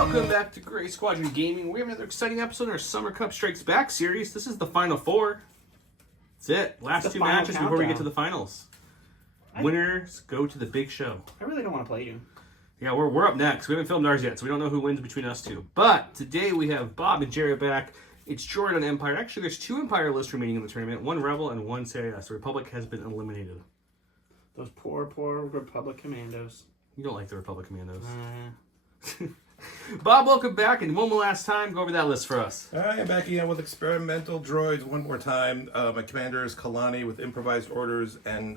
Welcome back to Gray Squadron Gaming. We have another exciting episode in our Summer Cup Strikes Back series. This is the final four. That's it. Last two matches before we get to the finals. Winners go to the big show. I really don't want to play you. Yeah, we're up next. We haven't filmed ours yet, so we don't know who wins between us two. But today we have Bob and Jarret back. It's Droid on Empire. Actually, there's two Empire lists remaining in the tournament. One Rebel and one CIS. The Republic has been eliminated. Those poor Republic Commandos. You don't like the Republic Commandos. Bob, welcome back, and one more last time, go over that list for us. All right, I'm back again with experimental droids one more time. My commander is Kalani with improvised orders and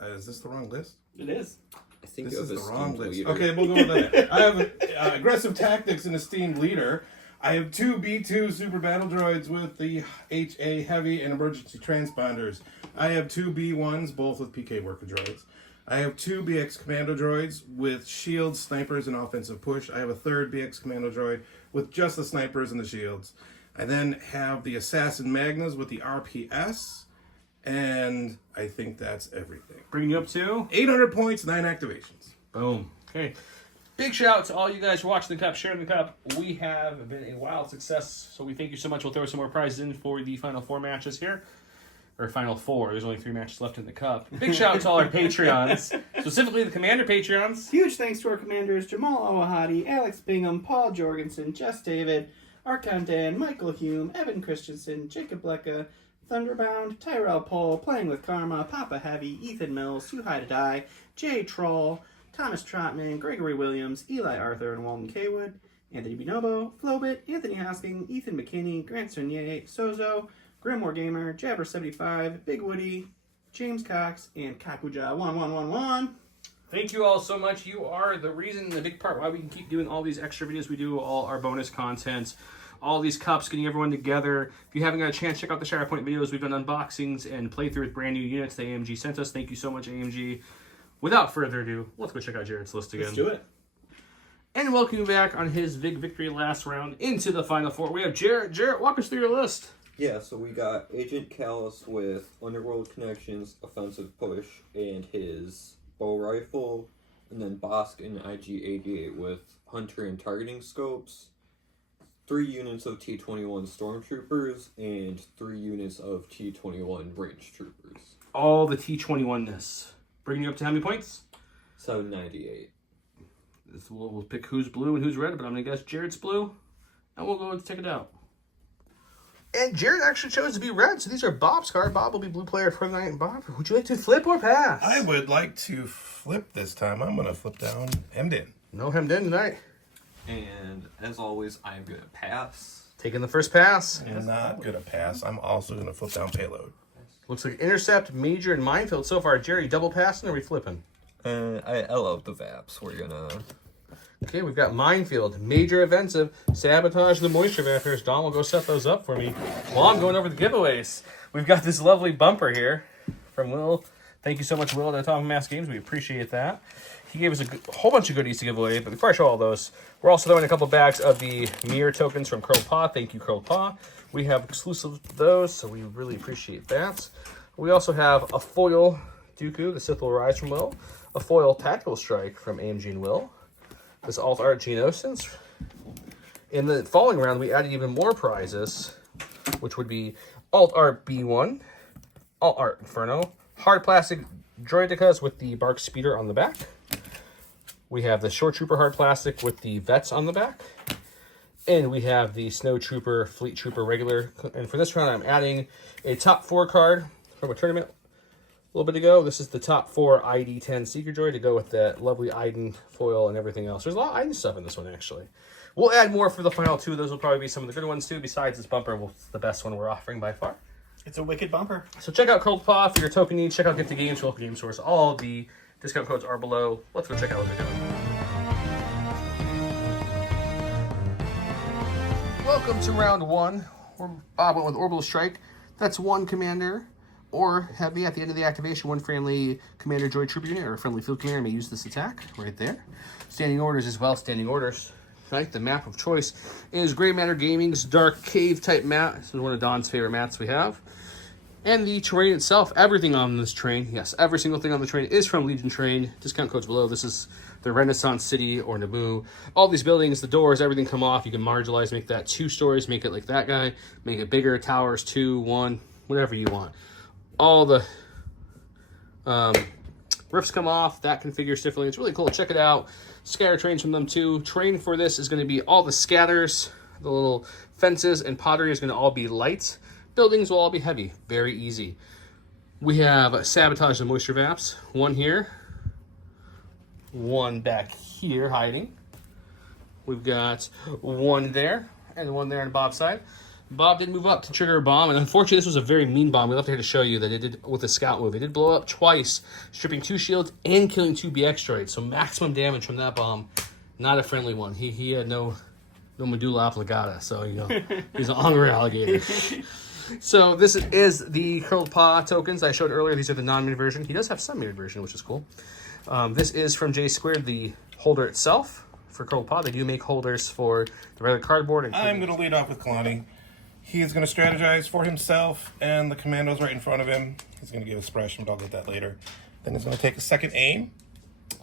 is this the wrong list? It is. I think this is the wrong list. Leader. Okay, we'll go with that. I have aggressive tactics and esteemed leader. I have two B2 super battle droids with the HA heavy and emergency transponders. I have two B1s, both with PK worker droids. I have two BX commando droids with shields, snipers, and offensive push. I have a third BX commando droid with just the snipers and the shields. I then have the assassin magnas with the RPS, and I think that's everything. Bringing you up to 800 points, 9 activations. Boom. Okay. Big shout out to all you guys for watching the cup, sharing the cup. We have been a wild success, so we thank you so much. We'll throw some more prizes in for the final four matches here. Or final four. There's only 3 matches left in the cup. Big shout out to all our Patreons, specifically the Commander Patreons. Huge thanks to our commanders Jamal Awahadi, Alex Bingham, Paul Jorgensen, Jess David, Archon Dan, Michael Hume, Evan Christensen, Jacob Lecca, Thunderbound, Tyrell Pohl, Playing with Karma, Papa Heavy, Ethan Mills, Too High to Die, Jay Troll, Thomas Trotman, Gregory Williams, Eli Arthur, and Walton Kaywood, Anthony Binobo, Flobit, Anthony Hosking, Ethan McKinney, Grant Cernier, Sozo, Grimoire Gamer, Jabber75, Big Woody, James Cox, and Kakuja1111. Thank you all so much. You are the reason, the big part why we can keep doing all these extra videos we do, all our bonus content, all these cups, getting everyone together. If you haven't got a chance, check out the SharePoint videos. We've done unboxings and playthrough with brand new units that AMG sent us. Thank you so much, AMG. Without further ado, let's go check out Jarret's list again. Let's do it. And welcome back on his big victory last round into the final four. We have Jarret. Jarret, walk us through your list. Yeah, so we got Agent Callus with Underworld Connections, Offensive Push, and his bow rifle, and then Bosk and IG-88 with Hunter and Targeting Scopes, 3 units of T-21 Stormtroopers, and 3 units of T-21 Range Troopers. All the T-21-ness. Bringing you up to how many points? 798. We'll pick who's blue and who's red, but I'm going to guess Jarret's blue, and we'll go and check it out. And Jarret actually chose to be red, so these are Bobb's cards. Bob will be blue player for the night. Bob, would you like to flip or pass? I would like to flip this time. I'm going to flip down hemmed in. No hemmed in tonight. And as always, I'm going to pass. Taking the first pass. I'm not going to pass. I'm also going to flip down payload. Looks like intercept, major, and minefield so far. Jerry, double passing or are we flipping? I love the VAPs. We're going to... Okay, we've got minefield, major offensive, sabotage the moisture vectors. Don will go set those up for me while I'm going over the giveaways. We've got this lovely bumper here from Will. Thank you so much, Will, at Atomic Mass Games. We appreciate that. He gave us a whole bunch of goodies to give away, but before I show all those, we're also throwing a couple bags of the mirror tokens from Curled Paw. Thank you, Curled Paw. We have exclusive of those, so we really appreciate that. We also have a foil Dooku, the Sith will rise from Will, a foil Tactical Strike from AMG and Will, this alt art Geonosis. In the following round, we added even more prizes, which would be alt art B1, alt art Inferno, hard plastic Droidicas with the Bark Speeder on the back. We have the Shore Trooper hard plastic with the Vets on the back. And we have the Snow Trooper, Fleet Trooper regular. And for this round, I'm adding a top 4 card from a tournament a little bit ago. This is the top 4 ID-10 Seeker Droid to go with that lovely Iden foil and everything else. There's a lot of Iden stuff in this one, actually. We'll add more for the final 2. Those will probably be some of the good ones, too. Besides this bumper, it's the best one we're offering by far. It's a wicked bumper. So check out Curled Paw for your token needs. Check out Gifted Games, local game source. All the discount codes are below. Let's go check out what they're doing. Welcome to round 1. Bob went with Orbital Strike. That's 1 commander or heavy. At the end of the activation, 1 friendly commander droid trooper unit or friendly field commander may use this attack right there. Standing orders as well. Standing orders. Right, the map of choice is Grey Matter Gaming's Dark Cave type map. This is one of Don's favorite maps we have. And the terrain itself, everything on this train, yes, every single thing on the train is from Legion Train. Discount codes below. This is the Renaissance City or Naboo. All these buildings, the doors, everything come off. You can marginalize, make that 2 stories, make it like that guy, make it bigger, towers, 2, 1, whatever you want. All the roofs come off. That configures differently. It's really cool. Check it out. Scatter trains from them too. Train for this is going to be all the scatters, the little fences and pottery is going to all be light. Buildings will all be heavy. Very easy. We have Sabotage the Moisture Vaps. 1 here. 1 back here hiding. We've got 1 there and 1 there on Bobb's side. Bobb did move up to trigger a bomb, and unfortunately this was a very mean bomb. We left it here to show you that it did with the scout move. It did blow up twice, stripping 2 shields and killing 2 BX droids. So maximum damage from that bomb. Not a friendly one. He had no medulla oblongata, so you know he's an hungry alligator. So this is the curled paw tokens I showed earlier. These are the non-mirrored version. He does have some mirrored version, which is cool. This is from J Squared, the holder itself for curled paw. They do make holders for the regular cardboard. I'm going to lead off with Kalani. He is going to strategize for himself, and the commando's right in front of him. He's going to give a suppression, but I'll get that later. Then he's going to take a second aim,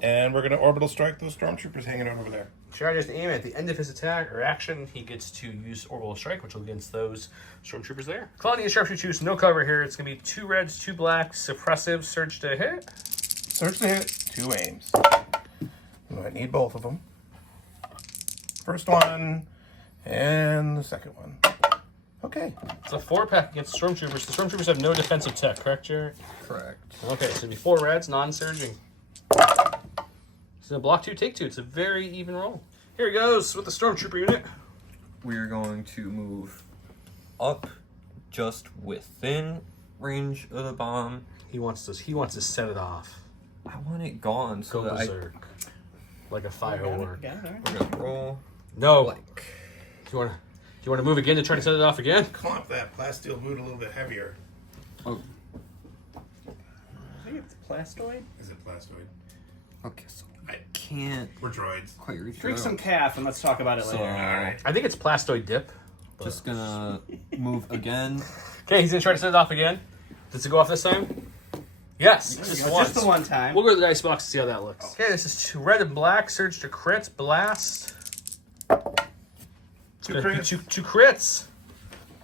and we're going to orbital strike those stormtroopers hanging out over there. Jarret just aim at the end of his attack or action. He gets to use orbital strike, which will against those stormtroopers there. Kalani and sharpshooter choose no cover here. It's going to be 2 reds, 2 blacks, suppressive, surge to hit. Surge to hit, 2 aims. You might need both of them. First one, and the second one. Okay. It's a 4-pack against stormtroopers. The stormtroopers have no defensive tech, correct, Jarret? Correct. Okay, so it'll be 4 reds, non-surging. It's a block 2, take 2. It's a very even roll. Here he goes with the stormtrooper unit. We're going to move up just within range of the bomb. He wants to set it off. I want it gone so Go that berserk. Like a firework. we're going to roll. No. Like, Do you want to move again to try to set it off again? Clump that plasteel boot a little bit heavier. oh, I think it's plastoid. Is it plastoid? okay, so I can't We're droids. quite reach Drink out. some calf and let's talk about it So, later. Alright. I think it's plastoid dip. just gonna move again. Okay, he's going to try to set it off again. Does it go off this time? Yes, just once. Just the one time. We'll go to the dice box to see how that looks. Okay, this is 2 red and black. Surge to crit, blast. 2 crits. 2 crits.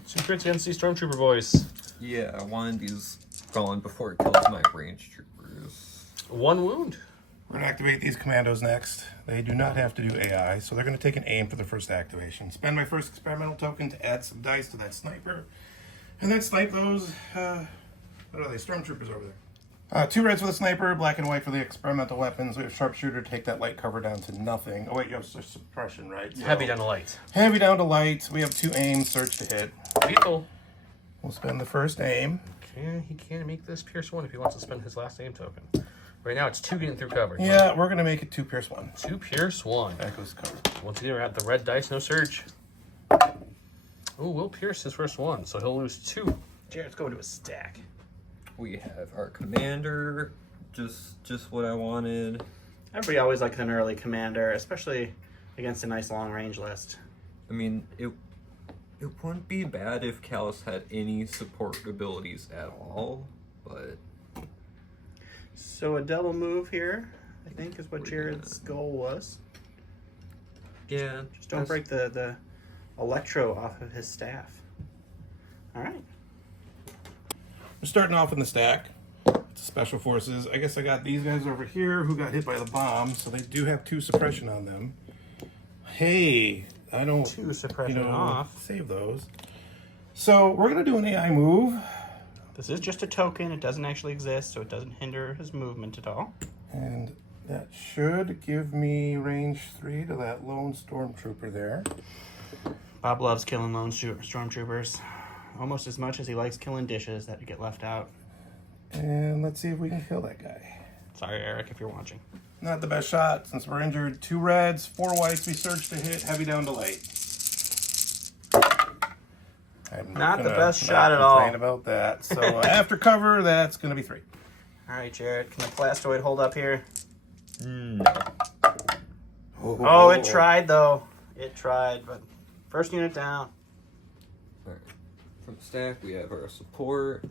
2 crits against these stormtrooper boys. Yeah, I wanted these gone before it kills my range troopers. 1 wound. We're going to activate these commandos next. They do not have to do AI, so they're going to take an aim for the first activation. Spend my first experimental token to add some dice to that sniper. And then snipe those, what are they, stormtroopers over there. 2 reds for the sniper, black and white for the experimental weapons. We have sharpshooter, take that light cover down to nothing. Oh wait, you have suppression, right? So, Heavy down the light. Heavy down to light. We have 2 aims, surge to hit. Lethal. We'll spend the first aim. He can make this Pierce 1 if he wants to spend his last aim token. Right now it's 2 getting through cover. Yeah, we're going to make it 2 Pierce 1. 2 Pierce 1. That goes cover. Once again, we're at the red dice, no surge. Ooh, Will Pierce his first 1, so he'll lose 2. Jarrett's going to a stack. We have our commander, just what I wanted. Everybody always likes an early commander, especially against a nice long range list. I mean, it wouldn't be bad if Callus had any support abilities at all, but So a double move here, I think, is what Jarrett's goal was. yeah, Just don't break the electro off of his staff. All right. We're starting off in the stack. It's special forces. I guess I got these guys over here who got hit by the bomb, so they do have 2 suppression on them. Hey, I don't... 2 suppression off. Save those. So we're going to do an AI move. This is just a token. It doesn't actually exist, so it doesn't hinder his movement at all. And that should give me range 3 to that lone stormtrooper there. Bobb loves killing lone stormtroopers. Almost as much as he likes killing dishes that get left out. And let's see if we can kill that guy. Sorry, Eric, if you're watching. Not the best shot since we're injured. 2 reds, 4 whites. We surge to hit, heavy down to light. I'm Not the gonna best not shot at all. complain about that. So after cover, that's going to be 3. All right, Jarret, can the plastoid hold up here? no. Oh, it tried, though. It tried, but first unit down. Alright. From the stack, we have our support.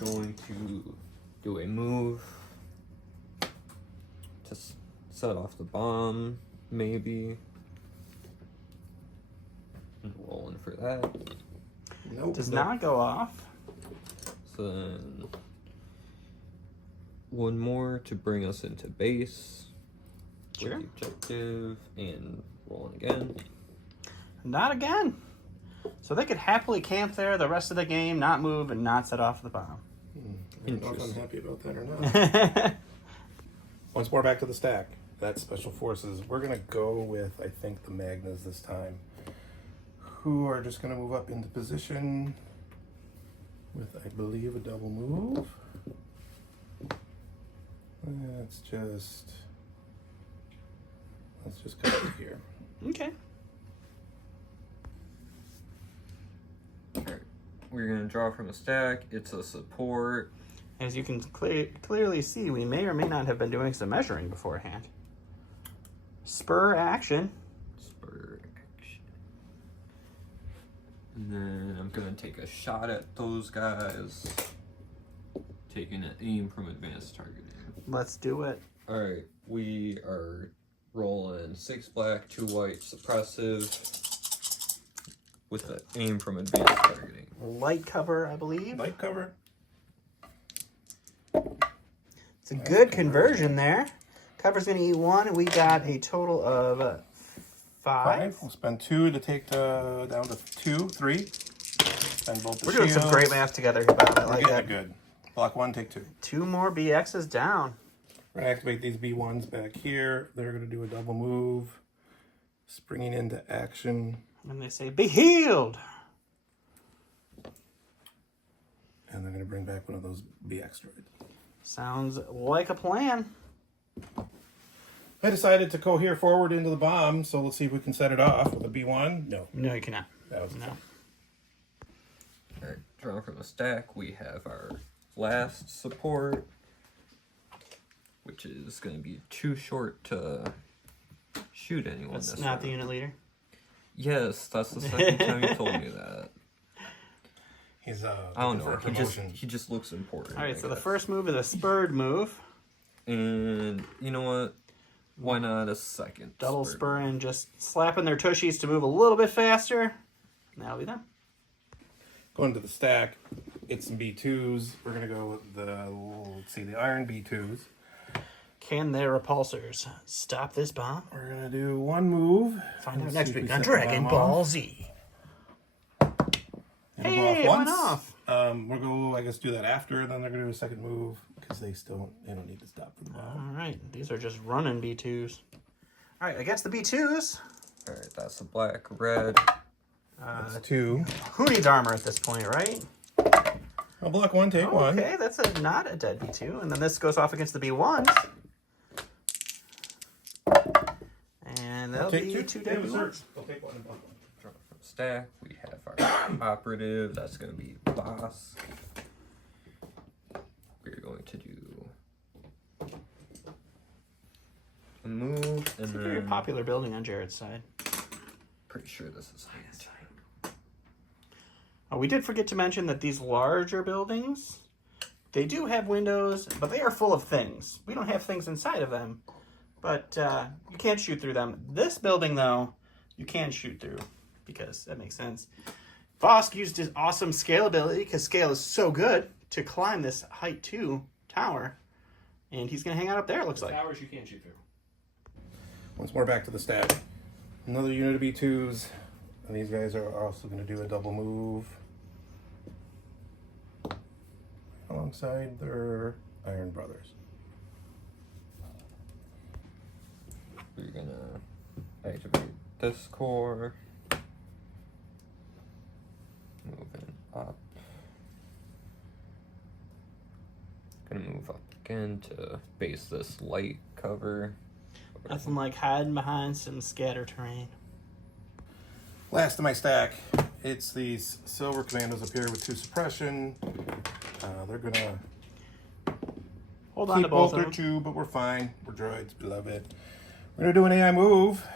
Going to do a move to set off the bomb, maybe. Rolling for that. Nope. Does not go off. So then one more to bring us into base. Sure. With the objective and rolling again. Not again. So they could happily camp there the rest of the game, not move, and not set off the bomb. I don't know if I'm happy about that or not. Once more back to the stack. That's Special Forces. We're going to go with, I think, the Magnas this time. Who are just going to move up into position with, I believe, a double move. Let's just go up here. Okay. Alright, we're gonna draw from a stack. It's a support. As you can clearly see, we may or may not have been doing some measuring beforehand. Spur action. Spur action. And then I'm gonna take a shot at those guys. Taking an aim from advanced targeting. Let's do it. Alright, we are rolling 6 black, 2 white, suppressive. With the aim from advanced targeting. Light cover, I believe. Light cover. It's a good conversion there. Cover's going to eat 1, and we got a total of 5. We'll spend 2 to take down to 2, 3. Spend both the We're doing some shields. great math together here, Bob. I like Getting that. it good. Block 1, take 2. 2 more BXs down. We're going to activate these B1s back here. They're going to do a double move. Springing into action. And they say, be healed. And they're going to bring back one of those BX droids. Sounds like a plan. I decided to cohere forward into the bomb, so let's see if we can set it off with a B1. No. No, you cannot. That was No. Alright, drawing from the stack, we have our last support, which is going to be too short to shoot anyone. That's this not round. the unit leader. Yes, that's the second time you told me that. He's I don't know. for promotion. He just looks important. All right, I so the guess. first move is a spurred move. And you know what? Why not a second? Double spur? spur and just slapping their tushies to move a little bit faster. And that'll be them. Going to the stack, it's some B2s. We're going to go with the iron B2s. Can their repulsors stop this bomb? We're going to do one move. Find out Let's next see if week we on set the Dragon bomb Ball off. Z. It'll Hey, go off it went once. off. We'll go, I guess, do that after. Then they're going to do a second move because they don't need to stop for the bomb. All right, these are just running B2s. All right, against the B2s, Alright, that's a black, red. That's 2. who needs armor at this point, right? I'll block 1, take 1. Okay, that's not a dead B2. And then this goes off against the B1s. And that'll Take be 2 dead Yeah, B1s. I'll take 1 and block 1. Drawing from stack, we have our operative. That's going to be boss. We're going to do a move, and It's a then very popular building on Jarret's side. pretty sure this is Oh, we did forget to mention that these larger buildings, they do have windows, but they are full of things. We don't have things inside of them, but you can't shoot through them. This building, though, you can shoot through because that makes sense. Vosk used his awesome scalability because scale is so good to climb this height 2 tower, and he's going to hang out up there, it looks like. Towers you can't shoot through. Once more back to the stack. Another unit of B2s. And these guys are also going to do a double move. Alongside their Iron Brothers. We're gonna activate this core. Moving up. Gonna move up again to base this light cover. Nothing like hiding behind some scatter terrain. Last of my stack, it's these Silver Commandos up here with 2 suppression. They're going to Hold on to keep both both their of them. 2, but we're fine. We're droids. We love it. We're going to do an AI move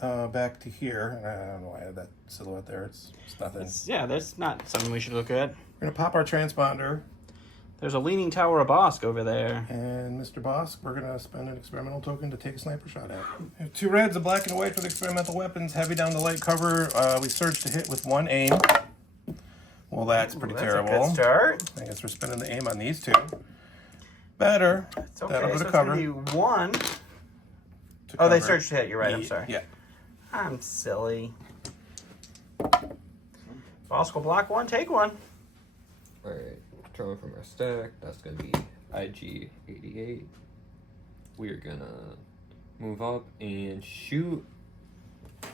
back to here. I don't know why I have that silhouette there. It's nothing. Yeah, that's not something we should look at. We're going to pop our transponder. There's a Leaning Tower of Bosk over there. And Mr. Bosk, we're going to spend an experimental token to take a sniper shot at. We have 2 reds, a black and a white for the experimental weapons. Heavy down the light cover. We surge to hit with 1 aim. Well, that's pretty terrible. That's a good start. I guess we're spending the aim on these 2. Better. It's okay. That'll go So to it's cover. going to be 1. To Oh, they cover. surged to hit. You're right. I'm sorry. Yeah. I'm silly. Bosk will block 1, take 1. Alright, drawing from our stack. That's going to be IG-88. We're going to move up and shoot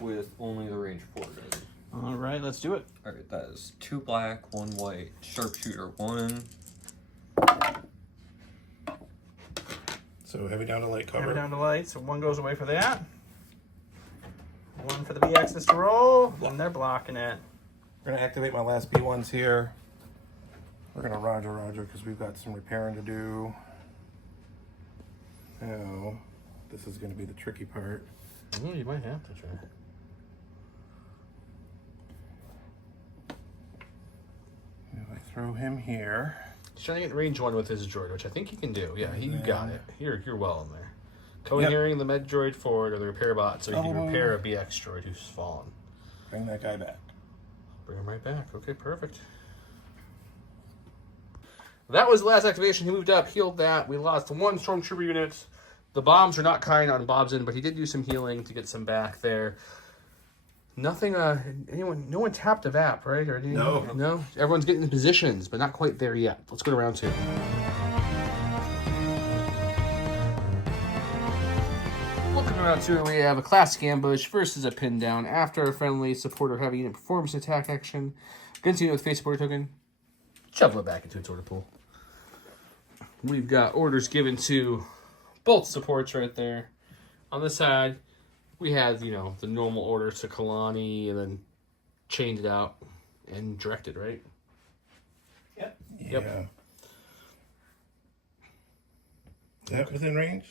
with only the range 4 gun. All right, let's do it. Alright, that is 2 black, 1 white, sharpshooter 1. So heavy down to light cover. Hammer down to light, so 1 goes away for that. 1 for the BXs to roll, and they're blocking it. We're going to activate my last B1s here. We're going to roger, because we've got some repairing to do. Now, this is going to be the tricky part. Oh, you might have to try. If I throw him here. He's trying to get range 1 with his droid, which I think he can do. Yeah, you got it. You're well in there. Coherring the med droid forward or the repair bot so you can repair a BX droid who's fallen. Bring that guy back. Bring him right back. Okay, perfect. That was the last activation. He moved up, healed that. We lost 1 stormtrooper unit. The bombs are not kind on Bobb's end, but he did do some healing to get some back there. Nothing, no one tapped a VAP, right? Or No. No? Everyone's getting in positions, but not quite there yet. Let's go to round 2. Looking around 2, we have a classic ambush versus a pin down. After a friendly supporter heavy unit performs an attack action, against unit with face supporter token, shovel it back into its order pool. We've got orders given to both supports right there. On this side, we had, the normal order to Kalani and then chained it out and directed, right? Yep. Yep. Yeah. Is that within range?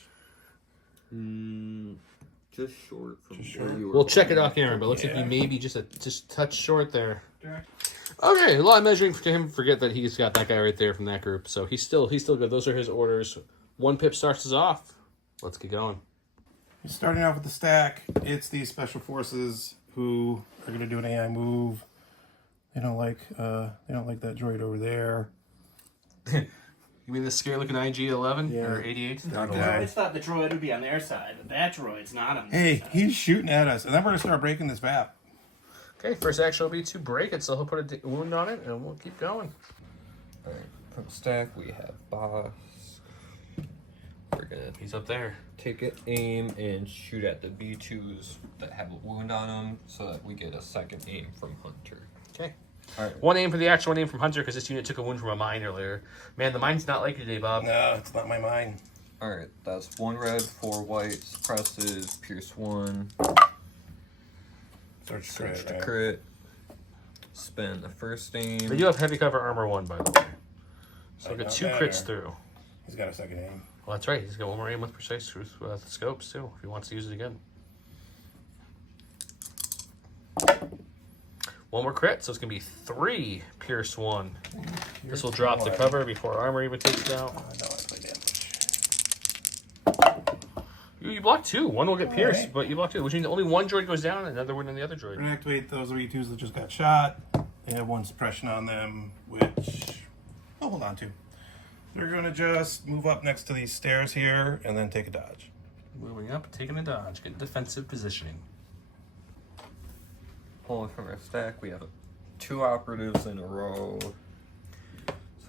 Just short from Just where short? you were. We'll check it going. off camera, but it looks like Yeah. you maybe just a touch short there. Direct. Okay, a lot of measuring for him. Forget that he's got that guy right there from that group. So he's still good. Those are his orders. 1 pip starts us off. Let's get going. Starting off with the stack, it's these special forces who are going to do an AI move. They don't like that droid over there. You mean the scary looking IG-11 Yeah. or 88? Not I guy. always thought the droid would be on their side, but that droid's not on their Hey, side. he's shooting at us, and then we're going to start breaking this VAP. Okay, first action will be to break it, so he'll put a wound on it, and we'll keep going. Alright, from the stack we have Boss. We're gonna He's up there. take it, aim, and shoot at the B2s that have a wound on them so that we get a second aim from Hunter. Okay. Alright. 1 aim for the action, 1 aim from Hunter, because this unit took a wound from a mine earlier. Man, the mine's not like you today, Bob. No, it's not my mine. Alright, that's 1 red, 4 white, suppresses, pierce 1, Search search crit, to right? crit, spend the first aim. They do have heavy cover armor 1, by the way. So we'll get Not 2 matter. crits through. He's got a second aim. Well, that's right. He's got 1 more aim with precise truth with the scopes, too, if he wants to use it again. 1 more crit, so it's going to be 3 pierce 1. This will drop the cover before armor even takes it out. No, I play damage. You block 2. 1 will get pierced, Alright. but you block 2, which means only 1 droid goes down and another one on the other We're droid. going to activate those V2s that just got shot. They have 1 suppression on them, which I'll hold on to. They're going to just move up next to these stairs here and then take a dodge. Moving up, taking a dodge, getting defensive positioning. Pulling from our stack, we have 2 operatives in a row. So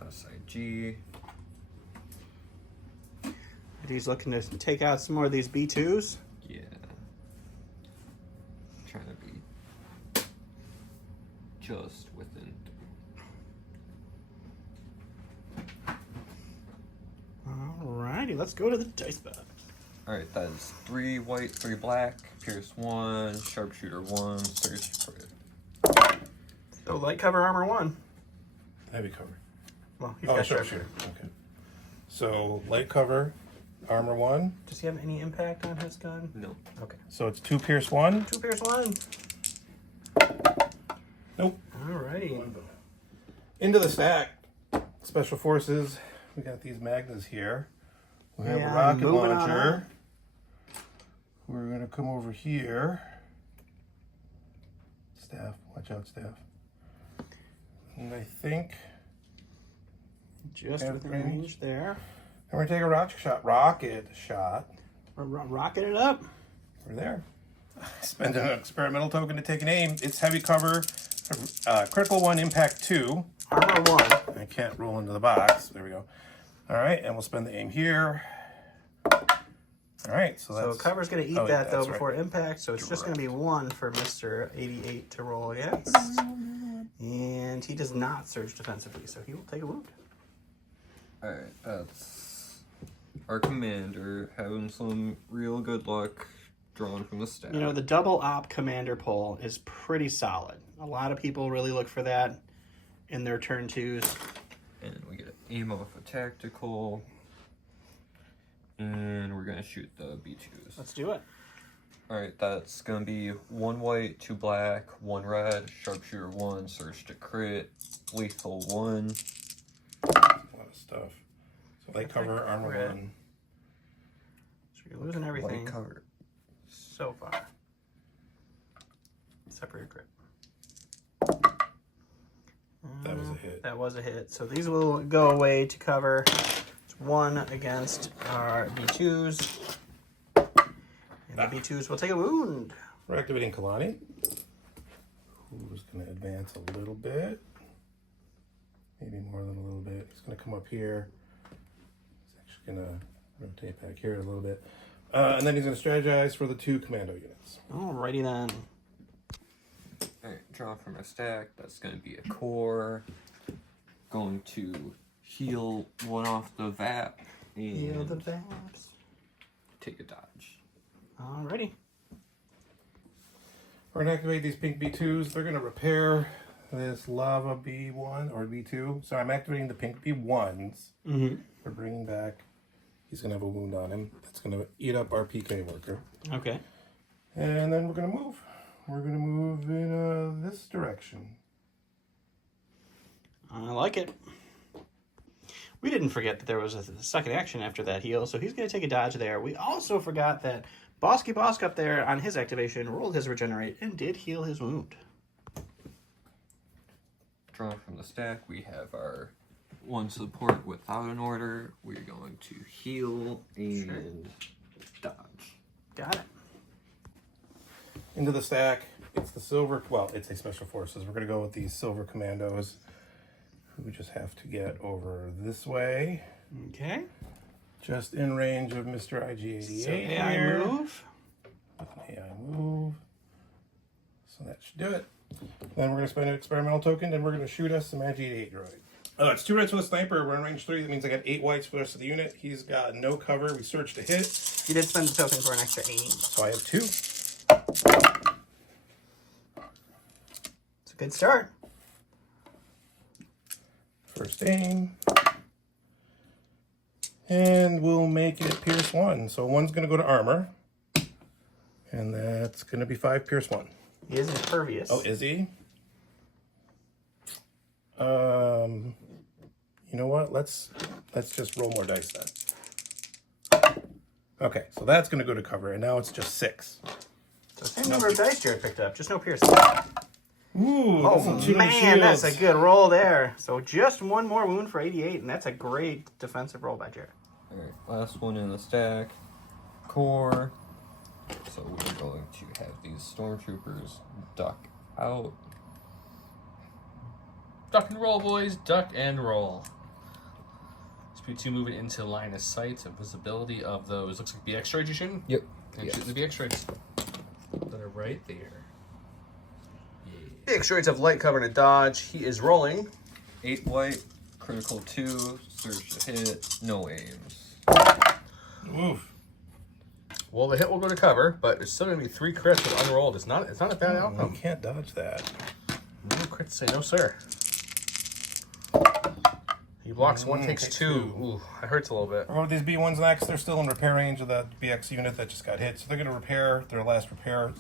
that's IG. He's looking to take out some more of these B2s. Yeah. Trying to be just within. Alrighty, let's go to the dice box. Alright, that is 3 white, 3 black, pierce 1, sharpshooter 1, search crit. So light cover armor 1. Heavy cover. Well, he's Oh, got sharpshooter. Okay. So light cover, armor 1. Does he have any impact on his gun? No. Okay. So it's 2 pierce 1. 2 pierce 1. Nope. Alrighty. Into the stack. Special forces we got these magnets here. We have Yeah, a rocket moving on launcher. up. We're gonna come over here. Staff, watch out, staff. And I think Just Out of within range. range there. and we're gonna take a rocket shot. We're rocking it up. We're there. Spend an experimental token to take an aim. It's heavy cover, critical 1, impact 2. Armor 1. I can't roll into the box. There we go. All right, and we'll spend the aim here. All right, so So that's cover's going to eat oh, yeah, that, though, that's right. before impact. So it's just going to be 1 for Mr. 88 to roll against. And he does not surge defensively, so he will take a wound. Alright, that's our commander having some real good luck drawn from the stack. You know, the double op commander pull is pretty solid. A lot of people really look for that in their turn 2s. And we get an aim off a tactical. And we're gonna shoot the B2s. Let's do it. Alright, That's gonna be 1 white, 2 black, 1 red, sharpshooter 1, surge to crit, lethal 1. a lot of stuff. So light cover, armor Red. 1. So you're losing everything Light cover. so far. Except for your crit. That was a hit. That was a hit. So these will go away to cover. It's 1 against our B2s. And the B2s will take a wound. We're activating Kalani, who's going to advance a little bit. Maybe more than a little bit. He's going to come up here. He's actually going to rotate back here a little bit. And then he's going to strategize for the 2 commando units. Alrighty then. Alright, draw from our stack. That's gonna be a core. Going to heal 1 off the VAP and Heal the VAPs. take a dodge. Alrighty. We're going to activate these pink B2s. They're going to repair this lava B1 or B2. So I'm activating the pink B1s. Mm-hmm. We're bringing back. He's going to have a wound on him. That's going to eat up our PK worker. Okay. And then we're going to move. We're going to move in this direction. I like it. We didn't forget that there was a second action after that heal, so he's going to take a dodge there. We also forgot that Bosky Bosk up there on his activation rolled his regenerate and did heal his wound. Drawn from the stack, we have our 1 support without an order. We're going to heal and dodge. Got it. Into the stack. It's the silver. Well, it's a special forces. We're going to go with these silver commandos. Who just have to get over this way. Okay. Just in range of Mr. IG-88 So AI here. move. With an AI move. So that should do it. Then we're going to spend an experimental token, and we're going to shoot us some IG-88 droid. It's 2 reds with a sniper. We're in range 3. That means I got 8 whites for the rest of the unit. He's got no cover. We searched to hit. You did spend the token for an extra aim. So I have 2. It's a good start. First aim. And we'll make it Pierce 1. So 1's going to go to armor. And that's going to be 5 Pierce 1. He is impervious. Oh, is he? You know what? Let's just roll more dice then. Okay, so that's going to go to cover, and now it's just 6. So same number of dice Jarret picked up, just no piercing. Ooh, Oh man, that's a good roll there. So just 1 more wound for 88, and that's a great defensive roll by Jarret. Alright, last one in the stack. Core. So we're going to have these stormtroopers duck out. Duck and roll, boys. Duck and roll. Speed 2 moving into line of sight and visibility of those. Looks like BX droids you're shooting? Yep. And Yes. shoot the BX droids. That are right there. Yeah. BX droids have light cover and a dodge. He is rolling. 8 white, critical 2, surge to hit, no aims. Oof. Well, the hit will go to cover, but it's still going to be 3 crits with unrolled. It's not a bad You outcome. can't dodge that. No crits say no, sir. He blocks 1, takes 2. Ooh, that hurts a little bit. We're going with these B1s next. They're still in repair range of the BX unit that just got hit. So they're going to repair their last repair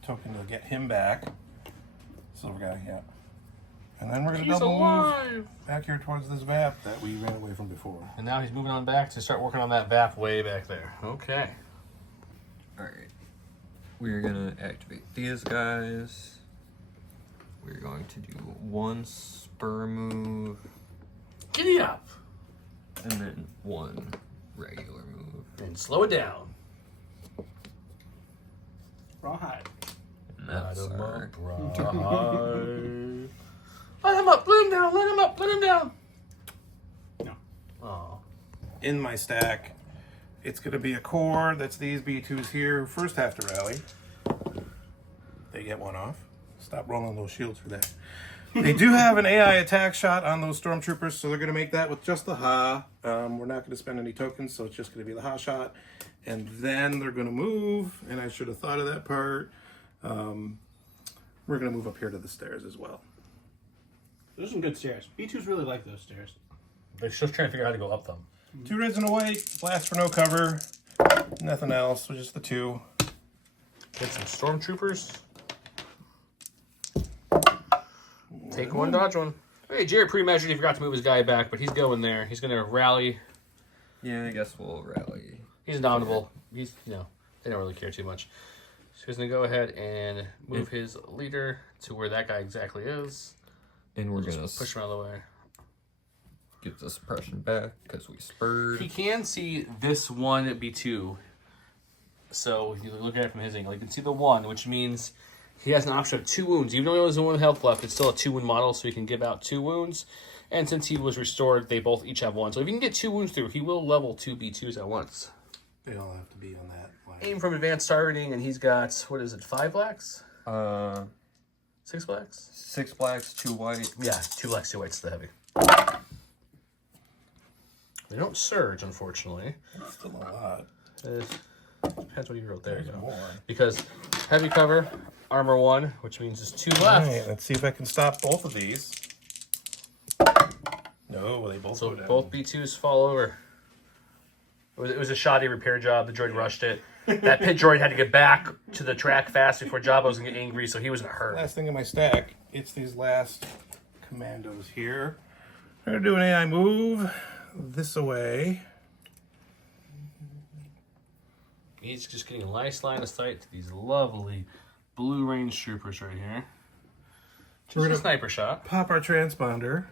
token to get him back. Silver guy, yeah. And then we're going to He's double alive! move back here towards this VAP that we ran away from before. And now he's moving on back to start working on that VAP way back there. Okay. Alright. We're gonna activate these guys. We're going to do one spur move Giddy up! and then one regular move. And slow it down. Rawhide. And that's our... Let him up! Let him down! Let him up! Let him down! No. Oh. In my stack, it's going to be a core. That's these B2s here. First have to rally. They get one off. Stop rolling those shields for that. They do have an AI attack shot on those stormtroopers, so they're going to make that with just the Ha. We're not going to spend any tokens, so it's just going to be the Ha shot. And then they're going to move, and I should have thought of that part. We're going to move up here to the stairs as well. Those are some good stairs. B2s really like those stairs. They're just trying to figure out how to go up them. 2 reds and a white. Blast for no cover. Nothing else, so just the 2. Get some stormtroopers. Take one, dodge one. Hey, Jarret pre-measured. He forgot to move his guy back, but he's going there. He's going to rally. Yeah, I guess we'll rally. He's indomitable. He's, they don't really care too much. So he's going to go ahead and move his leader to where that guy exactly is. And we're Just going to push him out of the way. get the suppression back because we spurred. He can see this one B2. So if you look at it from his angle, you can see the 1, which means he has an option of 2 wounds. Even though he only has 1 health left, it's still a 2-wound model, so he can give out 2 wounds. And since he was restored, they both each have 1. So if you can get 2 wounds through, he will level 2 B2s at once. They all have to be on that line. Aim from advanced targeting, and he's got, 5 blacks? 6 blacks? 6 blacks, 2 white. Yeah, 2 blacks, 2 whites, the heavy. They don't surge, unfortunately. That's still a lot. Depends what you wrote there. There's more. Because heavy cover, armor 1, which means there's 2 All left. right, let's see if I can stop both of these. No, they both So go down. both B2s fall over. It was a shoddy repair job. The droid rushed it. That pit droid had to get back to the track fast before Jabba was going to get angry, so he was in a hurry. Last thing in my stack, it's these last commandos here. I'm going to do an AI move this away. He's just getting a nice line of sight to these lovely blue range troopers right here. We're Just a gonna sniper shot. pop our transponder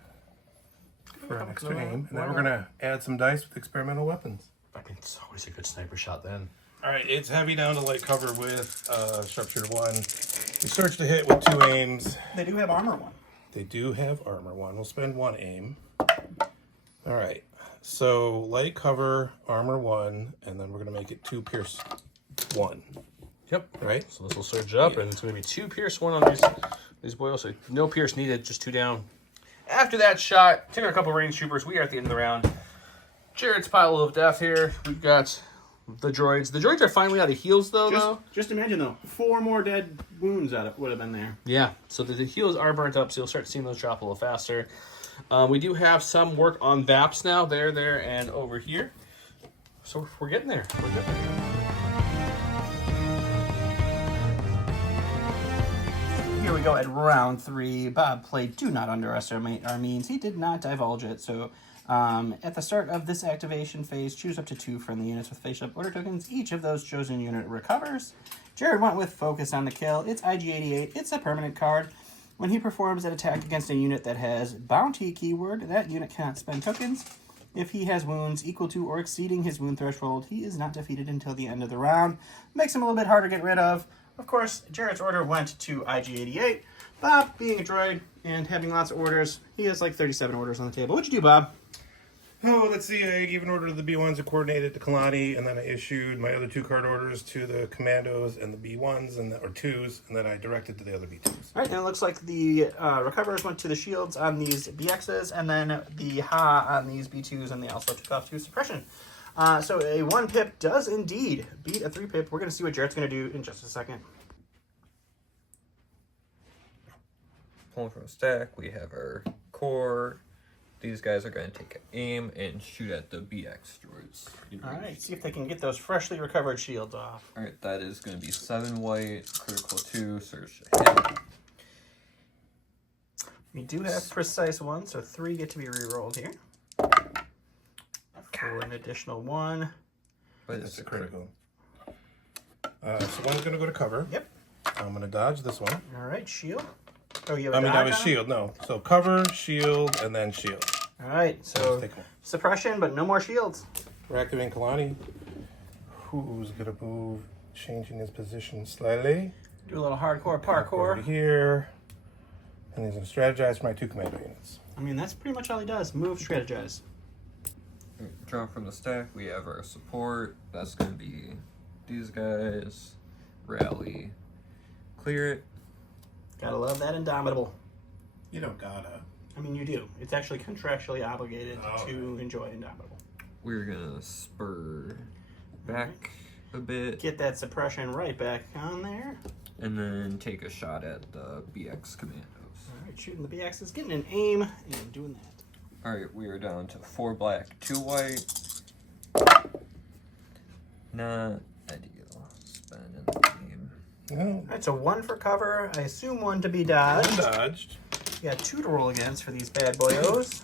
for an extra aim, and then we're going to add some dice with experimental weapons. I mean, it's always a good sniper shot then. All right, it's heavy down to light cover with sharpshooter 1. We search to hit with 2 aims. They do have armor 1. They do have armor 1. We'll spend 1 aim. All right, so light cover, armor 1, and then we're going to make it 2 pierce 1. Yep. All right? So this will surge up, and it's going to be 2 pierce 1 on these boils. So no pierce needed, just 2 down. After that shot, take a couple range troopers. We are at the end of the round. Jarret's pile of death here. We've got the droids. The droids are finally out of heals, though. Just imagine, though, 4 more dead wounds would have been there. Yeah, so the heals are burnt up, so you'll start seeing those drop a little faster. We do have some work on VAPs now. There, and over here. So we're getting there. We're getting there. Here we go at round 3. Bob played Do Not Underestimate Our Means. He did not divulge it, so at the start of this activation phase, choose up to 2 friendly units with face-up order tokens. Each of those chosen unit recovers. Jarret went with Focus on the Kill. It's IG-88. It's a permanent card. When he performs an attack against a unit that has Bounty keyword, that unit cannot spend tokens. If he has wounds equal to or exceeding his wound threshold, he is not defeated until the end of the round. Makes him a little bit harder to get rid of. Of course, Jarret's order went to IG-88. Bob, being a droid and having lots of orders, he has like 37 orders on the table. What'd you do, Bob? Oh, let's see. I gave an order to the B1s and coordinated to Kalani, and then I issued my other 2 card orders to the commandos and the B1s, or 2s, and then I directed to the other B2s. All right, and it looks like the recovers went to the shields on these BXs, and then the Ha on these B2s, and they also took off 2 suppression. So a 1 pip does indeed beat a 3 pip. We're going to see what Jarret's going to do in just a second. Pulling from a stack, we have our core. These guys are going to take aim and shoot at the BX droids. All right, see if they can get those freshly recovered shields off. All right, that is going to be 7 white, critical 2, surge to hit. We do have precise 1, so 3 get to be re-rolled here. For an additional 1. But it's a critical. So one's going to go to cover. Yep. I'm going to dodge this one. All right, shield. Oh, you have I a mean, dodge that was on him? shield. No. So cover, shield, and then shield. All right, so Take one. suppression, but no more shields. We're activating Kalani. Who's going to move, changing his position slightly. Do a little hardcore Over parkour. here. And he's going to strategize for my 2 commando units. I mean, that's pretty much all he does. Move, strategize. Draw from the stack, we have our support. That's going to be these guys. Rally. Clear it. Gotta love that Indomitable. You don't gotta. I mean, you do. It's actually contractually obligated Oh, to enjoy Indomitable. We're going to spur back a bit. Get that suppression right back on there. And then take a shot at the BX commandos. All right, shooting the BXs, getting an aim, and doing that. Alright, we are down to 4 black, 2 white. Not ideal. Spending the game. No. All right, so 1 for cover. I assume 1 to be dodged. One dodged. You got 2 to roll against for these bad boyos.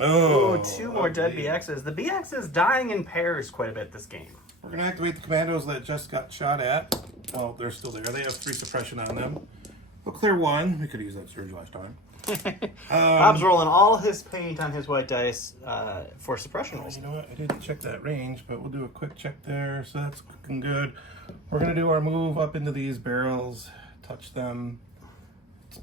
Oh. 2 more dead ugly. BXs. The BX is dying in pairs quite a bit this game. We're going to activate the commandos that just got shot at. Well, they're still there. They have 3 suppression on them. We'll clear 1. We could use that surge last time. Bob's rolling all his paint on his white dice for suppression rolls. You know what? I didn't check that range, but we'll do a quick check there. So that's looking good. We're going to do our move up into these barrels, touch them,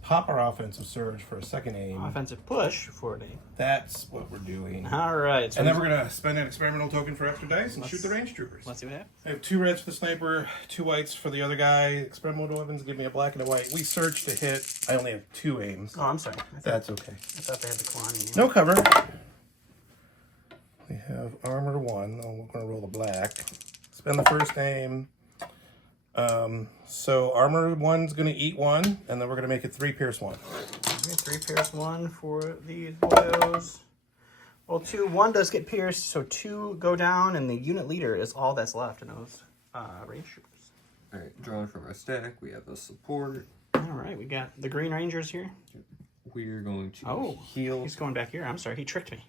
pop our offensive surge for a second aim. Offensive push for an aim. That's what we're doing. All right. So And then we're going to spend an experimental token for extra dice and shoot the range troopers. let's see what happens. I have 2 reds for the sniper, 2 whites for the other guy. Experimental weapons give me a black and a white. We search to hit. I only have 2 aims. Oh, I'm sorry. That's okay. I thought they had the Kalani. No cover. We have armor 1. Oh, we're going to roll the black. Spend the first aim. So armor 1's going to eat 1, and then we're going to make it 3 pierce 1. Okay, 3 pierce 1 for these boyos. Well, 1 does get pierced, so 2 go down, and the unit leader is all that's left in those range troopers. Alright, drawing from our stack, we have a support. All right, we got the Green Rangers here. We're going to Oh, heal. he's going back here. I'm sorry, he tricked me.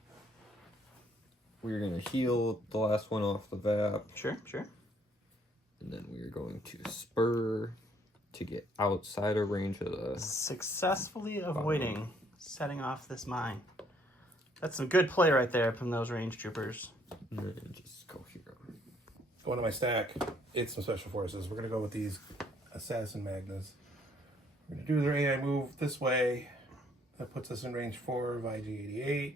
We're going to heal the last one off the VAP. Sure, sure. And then we're going to spur to get outside of range of the... Successfully avoiding setting off this mine. That's some good play right there from those range troopers. And then just go here. Going to my stack. It's some special forces. We're going to go with these assassin magnas. We're going to do their AI move this way. That puts us in range 4 of IG-88.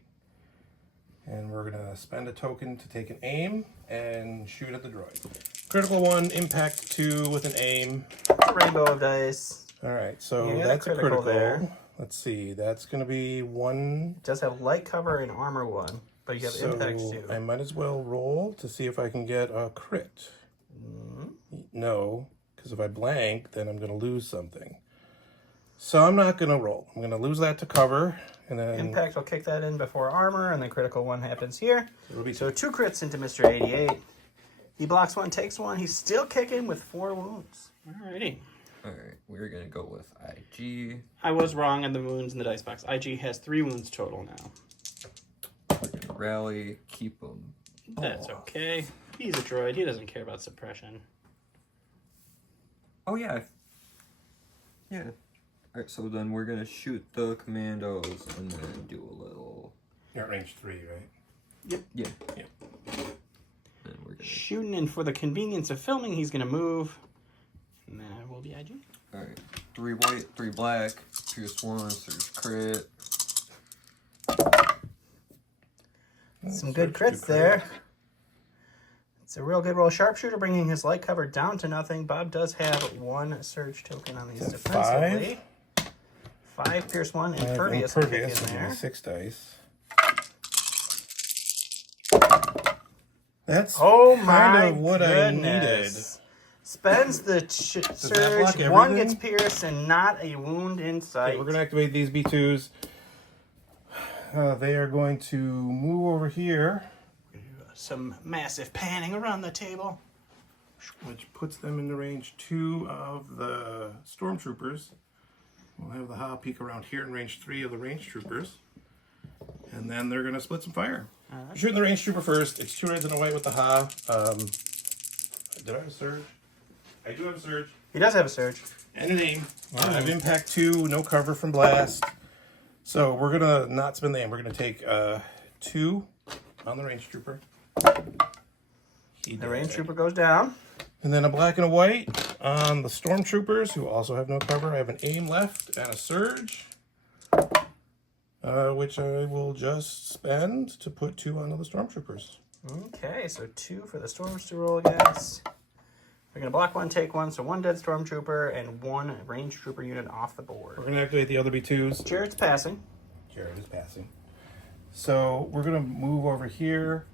And we're going to spend a token to take an aim and shoot at the droid. Critical 1, impact 2 with an aim. It's a rainbow of dice. All right, so Yeah, that's a critical critical. there. Let's see, that's going to be 1. It does have light cover and armor 1, but you have impact 2. I might as well roll to see if I can get a crit. No, because if I blank, then I'm going to lose something. So I'm not going to roll. I'm going to lose that to cover, and then Impact will kick that in before armor, and then critical 1 happens here. it'll be So 2 crits into Mr. 88. He blocks 1, takes 1. He's still kicking with 4 wounds. Alrighty. Alright, we're going to go with IG. I was wrong on the wounds in the dice box. IG has 3 wounds total now. Rally, keep them. That's okay. He's a droid. He doesn't care about suppression. Oh, yeah. Yeah. Alright, so then we're going to shoot the commandos and then do a little... You're at range 3, right? Yeah. Yep. And we're going to... Shooting, and for the convenience of filming, he's going to move. And that will be IG. Alright, 3 white, 3 black, pierce 1, surge crit. Some good crits there. It's a real good roll. Sharpshooter bringing his light cover down to nothing. Bob does have 1 surge token on these Is that defensively. 5 pierce 1, impervious will kick in Impervious, there. 6 dice. That's Oh kind my of what I needed. goodness. Spends the that surge. block 1 everything? gets pierced and not a wound in sight. Okay, we're going to activate these B2s. They are going to move over here, Some massive panning around the table. which puts them in the range 2 of the stormtroopers. We'll have the Ha peek around here in range 3 of the range troopers. And then they're going to split some fire. Shooting the range trooper first. It's 2 reds and a white with the Ha. Did I have a surge? I do have a surge. He does have a surge. And an aim. I have impact 2, no cover from blast. So we're going to not spend the aim. We're going to take 2 on the range trooper. The range trooper goes down. And then a black and a white on the stormtroopers, who also have no cover. I have an aim left and a surge, which I will just spend to put 2 onto the stormtroopers. Okay, so 2 for the storms to roll against. We're going to block 1, take 1, so 1 dead stormtrooper and 1 range trooper unit off the board. We're going to activate the other B2s. Jarret's passing. Jarret is passing. So we're going to move over here,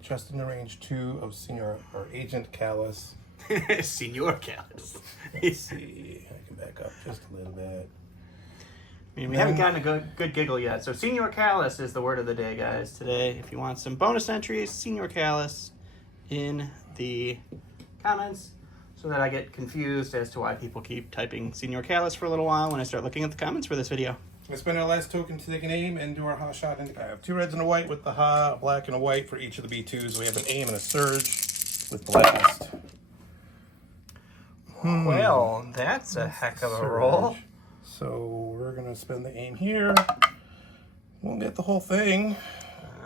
just in the range 2 of Senior or Agent Callus. Senor Callus. Let's see, I can back up just a little bit. I mean, we haven't gotten a good giggle yet. So Senor Callus is the word of the day, guys. Today, if you want some bonus entries, Senor Callus in the comments so that I get confused as to why people keep typing Senor Callus for a little while when I start looking at the comments for this video. We spend our last token to take an aim and do our Ha shot. I have 2 reds and a white with the Ha, a black and a white for each of the B2s. We have an aim and a surge with blast. Well, that's a heck of a roll. So we're going to spend the aim here. We'll get the whole thing.